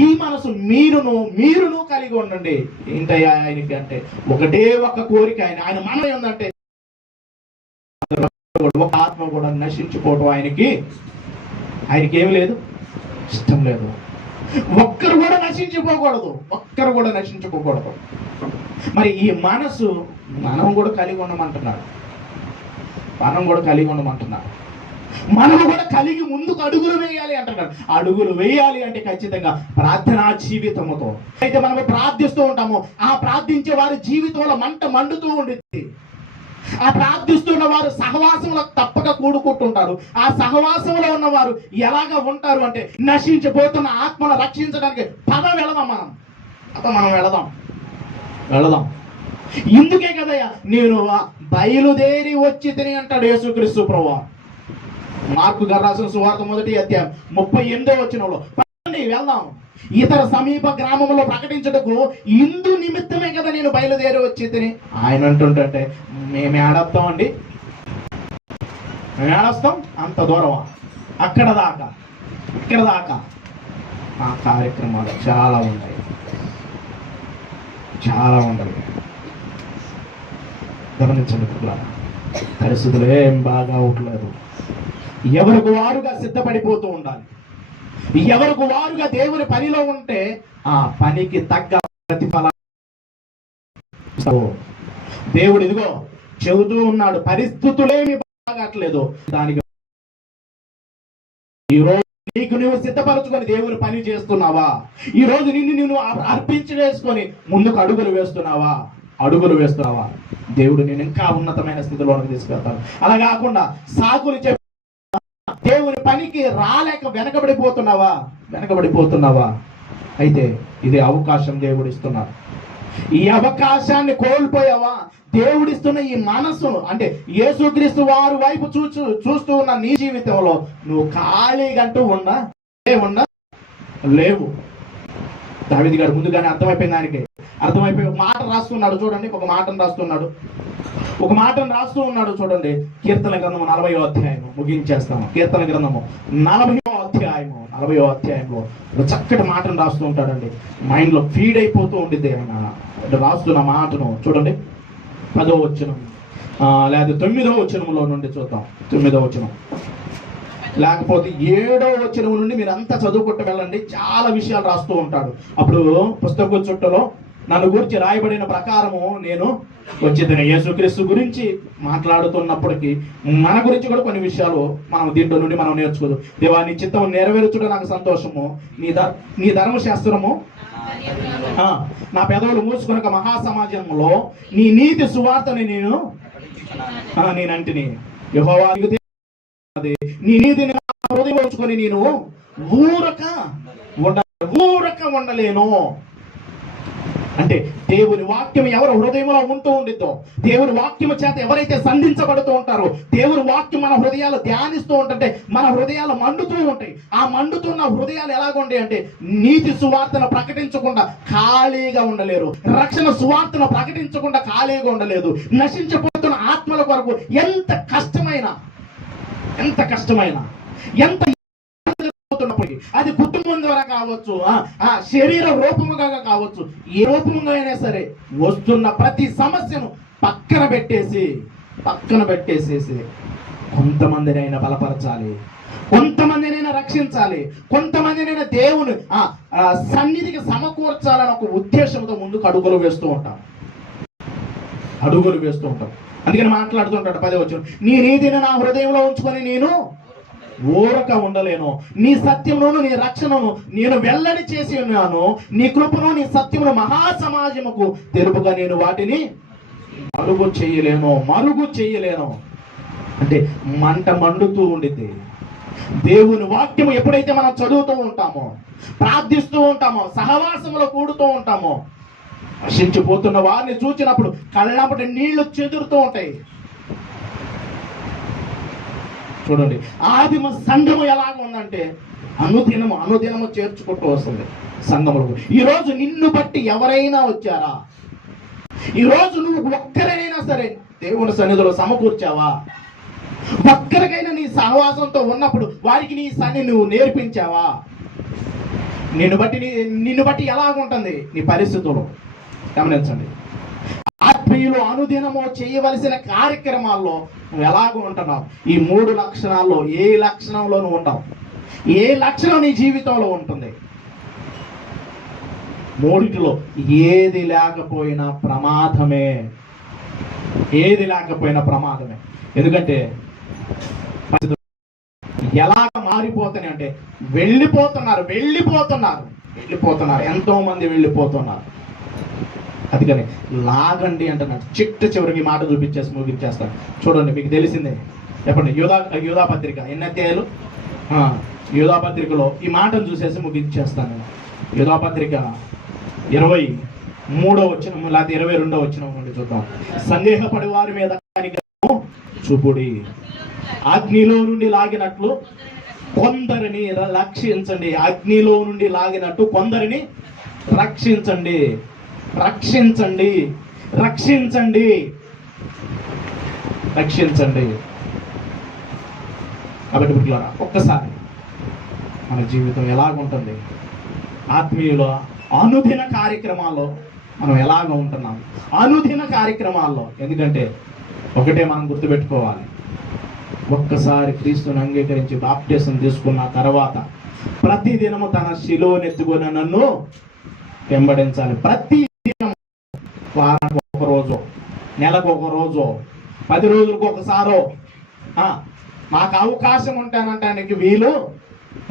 ఈ మనసు మీరును కలిగి ఉండండి. ఏంటయ్యా ఆయనకి అంటే ఒకటే ఒక కోరిక. ఆయన మనం ఏంటంటే ఒక ఆత్మ కూడా నశించుకోవటం ఆయనకి ఏమి లేదు, ఇష్టం లేదు. ఒక్కరు కూడా నశించుకోకూడదు. మరి ఈ మనసు మనం కూడా కలిగి ఉండమంటున్నాడు. మనం కూడా కలిగి ఉండమంటున్నాడు. మనం కూడా కలిగి ముందుకు అడుగులు వేయాలి అంటున్నాడు. అడుగులు వేయాలి అంటే ఖచ్చితంగా ప్రార్థనా జీవితముతో అయితే మనము ప్రార్థిస్తూ ఉంటామో ఆ ప్రార్థించే వారి జీవితంలో మంట మండుతూ ఉండిద్ది. ఆ ప్రార్థిస్తున్న వారు సహవాసంలో తప్పక కూడుకుంటుంటారు. ఆ సహవాసంలో ఉన్నవారు ఎలాగా ఉంటారు అంటే నశించిపోతున్న ఆత్మను రక్షించడానికి వెళదాం. మనం వెళదాం. ఇందుకే కదయ్యా నేను బయలుదేరి వచ్చి తిని అంటాడు యేసుక్రీస్తు ప్రభువు. మార్కు గారు రాసిన సువార్త 1వ అధ్యాయం 38వ వచనంలో వెళ్దాం. ఇతర సమీప గ్రామంలో ప్రకటించుటకు ఇందు నిమిత్తమే కదా నేను బయలుదేరి వచ్చి తిని. ఆయన అంటుంటే మేము ఏడొస్తామండి, మేము ఏడొస్తాం అంత దూరమా? అక్కడ దాకా ఇక్కడ దాకా ఆ కార్యక్రమాలు చాలా ఉంటాయి. గమనించండి, పరిస్థితులు ఏం బాగా అవట్లేదు. ఎవరికి వారుగా సిద్ధపడిపోతూ ఉండాలి. ఎవరికి వారుగా దేవుని పనిలో ఉంటే ఆ పనికి తగ్గ ప్రతిఫలం దేవుడు ఇదిగో చెబుతూ ఉన్నాడు. పరిస్థితులేమి బాగాట్లేదు, దానికి ఈరోజు నీకు నువ్వు సిద్ధపరచుకొని దేవుని పని చేస్తున్నావా? ఈ రోజు నిన్ను అర్పించి వేసుకొని ముందుకు అడుగులు వేస్తున్నావా? దేవుడు నేను ఇంకా ఉన్నతమైన స్థితిలోకి తీసుకెళ్తాను. అలా కాకుండా సాకులు చెప్పి దేవుని పనికి రాలేక వెనకబడిపోతున్నావా? అయితే ఇది అవకాశం దేవుడు ఇస్తున్నాడు. ఈ అవకాశాన్ని కోల్పోయావా? దేవుడిస్తున్న ఈ మనస్సును అంటే యేసుక్రీస్తు వారి వైపు చూస్తూ ఉన్న నీ జీవితంలో నువ్వు ఖాళీగంటూ లేవు. దావీదు గారు ముందుగానే అర్థమైపోయి మాట రాస్తున్నాడు. చూడండి, ఒక మాటను రాస్తూ ఉన్నాడు. చూడండి, కీర్తన గ్రంథము 40వ అధ్యాయము ముగించేస్తాము. కీర్తన గ్రంథము 40వ అధ్యాయంలో చక్కటి మాటను రాస్తూ ఉంటాడండి. మైండ్ లో ఫీడ్ అయిపోతూ ఉండిద్ది రాస్తున్న మాటను. చూడండి, 10వ వచనం లేదా 9వ వచనంలో నుండి చూద్దాం. 9వ వచనం లేకపోతే 7వ వచనం నుండి మీరు అంతా చదువుకుంటూ వెళ్ళండి. చాలా విషయాలు రాస్తూ ఉంటాడు. అప్పుడు పుస్తకం చుట్టలో నన్ను గురించి రాయబడిన ప్రకారము నేను వచ్చేది. యేసుక్రీస్తు గురించి మాట్లాడుతున్నప్పటికీ మన గురించి కూడా కొన్ని విషయాలు మనం దీంట్లో నుండి మనం నేర్చుకోదు. దేవా నీ చిత్తము నెరవేర్చుట నాకు సంతోషము, నీ ధర్మశాస్త్రము నా పెదవులు మూసుకునక మహాసమాజంలో నీ నీతి సువార్తని నేనంటిని. యెహోవా నీ నీతిని హృదయం ఉంచుకొని నేను ఊరక ఉండలేను. అంటే దేవుని వాక్యం ఎవరు హృదయంలో ఉంటూ ఉండిద్దో, దేవుని వాక్యం చేత ఎవరైతే సంధించబడుతూ ఉంటారో, దేవుని వాక్యం మన హృదయాలు ధ్యానిస్తూ ఉంటుంటే మన హృదయాలు మండుతూ ఉంటాయి. ఆ మండుతున్న హృదయాలు ఎలాగుంటాయి అంటే నీతి సువార్తను ప్రకటించకుండా ఖాళీగా ఉండలేరు. రక్షణ సువార్తను ప్రకటించకుండా ఖాళీగా ఉండలేదు. నశించిపోతున్న ఆత్మల కొరకు ఎంత కష్టమైనా అది కుటుంబం ద్వారా కావచ్చు, శరీర రూపముగా కావచ్చు, ఏ రూపముగా అయినా సరే వస్తున్న ప్రతి సమస్యను పక్కన పెట్టేసేసి కొంతమందినైనా బలపరచాలి, కొంతమందినైనా రక్షించాలి, కొంతమందినైనా దేవుని సన్నిధికి సమకూర్చాలని ఒక ఉద్దేశంతో ముందుకు అడుగులు వేస్తూ ఉంటాం. అందుకని మాట్లాడుతుంటాడు 10వ వచనం, నీ నీతిని నా హృదయంలో ఉంచుకొని నేను ఊరక ఉండలేను. నీ సత్యమును నీ రక్షణను నేను వెల్లడి చేసి ఉన్నాను. నీ కృపను నీ సత్యమును మహాసమాజముకు తెలుపుగా నేను వాటిని మరుగు చేయలేను. అంటే మంట మండుతూ ఉండిద్ది. దేవుని వాక్యము ఎప్పుడైతే మనం చదువుతూ ఉంటామో, ప్రార్థిస్తూ ఉంటామో, సహవాసములో కూడుతూ ఉంటామో, నశించిపోతున్న వారిని చూచినప్పుడు కళ్ళంపటి నీళ్లు చెదురుతూ ఉంటాయి. చూడండి, ఆదిమ సంఘము ఎలాగ ఉందంటే అనుదినము చేర్చుకుంటూ వస్తుంది సంఘములు. ఈరోజు నిన్ను బట్టి ఎవరైనా వచ్చారా? ఈరోజు నువ్వు ఒక్కరైనా సరే దేవుని సన్నిధిలో సమకూర్చావా? ఒక్కరికైనా నీ సహవాసంతో ఉన్నప్పుడు వారికి నీ సన్ని నువ్వు నేర్పించావా? నిన్ను బట్టి ఎలాగుంటుంది నీ పరిస్థితులు గమనించండి. ఆత్మీయులు అనుదినము చేయవలసిన కార్యక్రమాల్లో నువ్వు ఎలాగ ఉంటున్నావు? ఈ 3 లక్షణాల్లో ఏ లక్షణంలో నువ్వు ఉంటావు? ఏ లక్షణం నీ జీవితంలో ఉంటుంది? మూడిటిలో ఏది లేకపోయినా ప్రమాదమే. ఏది లేకపోయినా ప్రమాదమే. ఎందుకంటే ఎలా మారిపోతున్నాయి అంటే వెళ్ళిపోతున్నారు. ఎంతో మంది వెళ్ళిపోతున్నారు. అందుకని లాగండి అంటున్నాడు. చివరికి మాట చూపించేసి ముగించేస్తాను. చూడండి, మీకు తెలిసిందే. చెప్పండి, యూదా పత్రిక ఎన్ని అధ్యాయాలు? యూదా పత్రికలో ఈ మాటను చూసేసి ముగించేస్తాను. యూదా పత్రిక 23వ వచనం లేకపోతే 22వ వచనం నుండి చూద్దాం. సందేహపడి వారి మీద చూపుడి, అగ్నిలో నుండి లాగినట్లు కొందరిని రక్షించండి. అగ్నిలో నుండి లాగినట్టు కొందరిని రక్షించండి. కాబట్టి మిత్రులారా, ఒక్కసారి మన జీవితం ఎలాగుంటుంది, ఆత్మీయుల అనుదిన కార్యక్రమాల్లో మనం ఎలాగ ఉంటున్నాం, అనుదిన కార్యక్రమాల్లో. ఎందుకంటే ఒకటే మనం గుర్తుపెట్టుకోవాలి, ఒక్కసారి క్రీస్తుని అంగీకరించి బాప్టిజం తీసుకున్న తర్వాత ప్రతిదినము తన శిలువనెత్తుకొని నన్ను వెంబడించాలి. ప్రతి దినం, వారానికి ఒక రోజు, నెలకు ఒక రోజు, 10 రోజులకు ఒకసారో మాకు అవకాశం ఉంటానంటానికి వీలు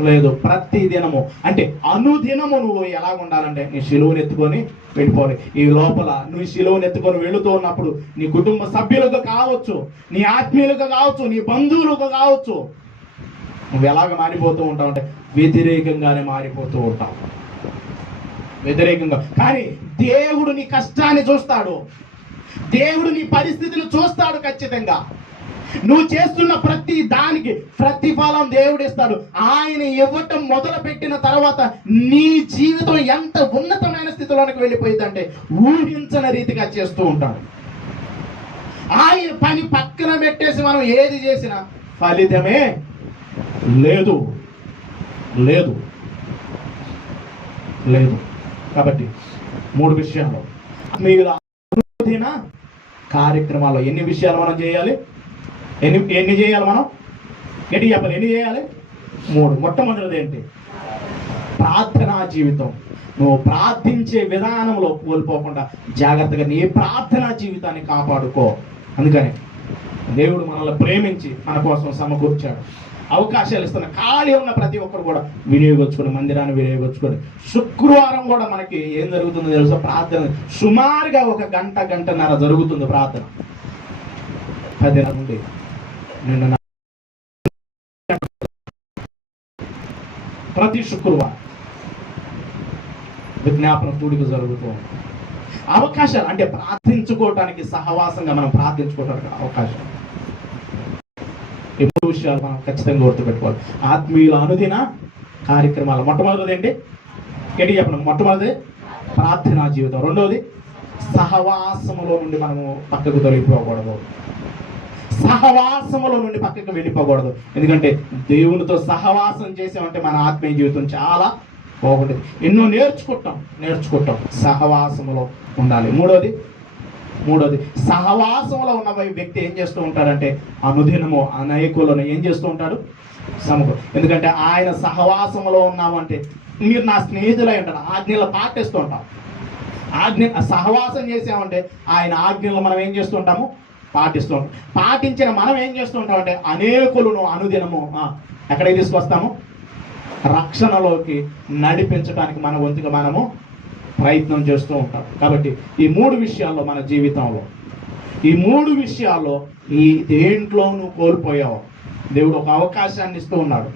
లేదు. ప్రతి దినము అంటే అనుదినము నువ్వు ఎలా ఉండాలంటే నీ శిలువను ఎత్తుకొని వెళ్ళిపోవాలి. ఈ లోపల నువ్వు శిలువను ఎత్తుకొని వెళుతూ ఉన్నప్పుడు నీ కుటుంబ సభ్యులకు కావచ్చు, నీ ఆత్మీయులకు కావచ్చు, నీ బంధువులకు కావచ్చు, నువ్వు ఎలాగ మారిపోతూ ఉంటావు అంటే వ్యతిరేకంగానే మారిపోతూ ఉంటావు. వ్యతిరేకంగా. కానీ దేవుడు నీ కష్టాన్ని చూస్తాడు, దేవుడు నీ పరిస్థితిని చూస్తాడు. ఖచ్చితంగా నువ్వు చేస్తున్న ప్రతి దానికి ప్రతిఫలం దేవుడు ఇస్తాడు. ఆయన ఇవ్వటం మొదలు పెట్టిన తర్వాత నీ జీవితం ఎంత ఉన్నతమైన స్థితిలోనికి వెళ్ళిపోయిందంటే ఊహించని రీతిగా చేస్తూ ఉంటాడు. ఆయన పని పక్కన పెట్టేసి మనం ఏది చేసినా ఫలితమే లేదు. కాబట్టి 3 విషయాలు ఆత్మీయుల అనుదిన కార్యక్రమాల్లో ఎన్ని విషయాలు మనం చేయాలి? ఎన్ని చేయాలి మనం? ఎన్ని చెప్పాలి? ఎన్ని చేయాలి? 3. మొట్టమొదటిది ఏంటి? ప్రార్థనా జీవితం. నువ్వు ప్రార్థించే విధానంలో కోల్పోకుండా జాగ్రత్తగా నీ ప్రార్థనా జీవితాన్ని కాపాడుకో. అందుకని దేవుడు మనల్ని ప్రేమించి మన కోసం సమకూర్చాడు, అవకాశాలు ఇస్తున్న. ఖాళీ ఉన్న ప్రతి ఒక్కరు కూడా వినియోగించుకోండి, మందిరాన్ని వినియోగించుకోండి. శుక్రవారం కూడా మనకి ఏం జరుగుతుందో తెలుసా? ప్రార్థన సుమారుగా 1 గంట, గంటన్నర జరుగుతుంది ప్రార్థన. 10 నుండి నిన్న ప్రతి శుక్రవారం విజ్ఞాపన కూడిక జరుగుతూ అవకాశాలు అంటే ప్రార్థించుకోవటానికి, సహవాసంగా మనం ప్రార్థించుకోవటానికి అవకాశం. ఈ 3 విషయాలు మనం ఖచ్చితంగా గుర్తుపెట్టుకోవాలి. ఆత్మీయుల అనుదిన కార్యక్రమాలు. మొట్టమొదటిది ఏంటి? చెప్పండి. మొట్టమొదటిది ప్రార్థనా జీవితం. రెండవది సహవాసములో నుండి మనము పక్కకు తొలగిపోకూడదు. సహవాసములో నుండి పక్కకు వెళ్ళిపోకూడదు. ఎందుకంటే దేవునితో సహవాసం చేసామంటే మన ఆత్మీయ జీవితం చాలా బాగుంటుంది. ఎన్నో నేర్చుకుంటాం. సహవాసములో ఉండాలి. మూడోది సహవాసంలో ఉన్న వ్యక్తి ఏం చేస్తూ ఉంటాడంటే అనుదినము అనేకులను ఏం చేస్తూ ఉంటాడు? ఎందుకంటే ఆయన సహవాసంలో ఉన్నామంటే మీరు నా స్నేహితులై ఉంటారు, ఆజ్ఞలు పాటిస్తూ ఉంటాం. సహవాసం చేసామంటే ఆయన ఆజ్ఞలు మనం ఏం చేస్తూ ఉంటాము? పాటిస్తూ ఉంటాం. పాటించిన మనం ఏం చేస్తూ ఉంటామంటే అనేకులను అనుదినము ఎక్కడికి తీసుకొస్తాము? రక్షణలోకి నడిపించడానికి మన వంతుగా మనము ప్రయత్నం చేస్తూ ఉంటాం. కాబట్టి ఈ 3 విషయాల్లో మన జీవితంలో, ఈ 3 విషయాల్లో ఈ దేంట్లో నువ్వు కోల్పోయావు, దేవుడు ఒక అవకాశాన్ని ఇస్తూ ఉన్నాడు,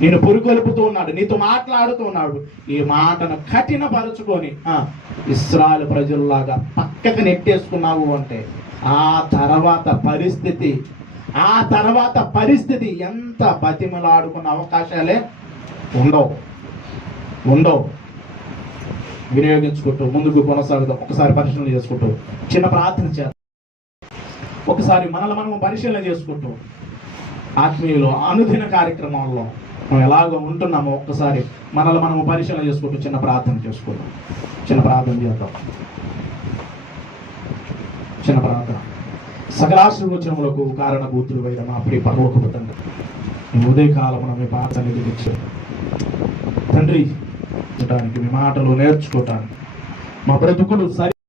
నేను పురుగొలుపుతూ ఉన్నాడు, నీతో మాట్లాడుతూ ఉన్నాడు. ఈ మాటను కఠినపరుచుకొని ఇశ్రాయేలు ప్రజల్లాగా పక్కకు నెట్టేసుకున్నావు అంటే ఆ తర్వాత పరిస్థితి ఎంత బతిమలాడుకున్న అవకాశాలే ఉండవు. వినియోగించుకుంటూ ముందుకు కొనసాగుతాం. ఒకసారి పరిశీలన చేసుకుంటూ చిన్న ప్రార్థన చేద్దాం. ఒకసారి మనల్ని మనం పరిశీలన చేసుకుంటూ ఆత్మీయులు అనుదిన కార్యక్రమాల్లో మనం ఎలాగో ఉంటున్నామో ఒక్కసారి మనల్ని మనము పరిశీలన చేసుకుంటూ చిన్న ప్రార్థన చేసుకుంటాం. చిన్న ప్రార్థన. సకలాశీర్వచనములకు కారణభూతులు అయిన మా ప్రియ పరలోకపు తండ్రి, ఈ ఉదయకాలమున మీ ప్రార్థన తండ్రి, మీ మాటలు నేర్చుకోవటానికి మా బ్రతుకులు సరి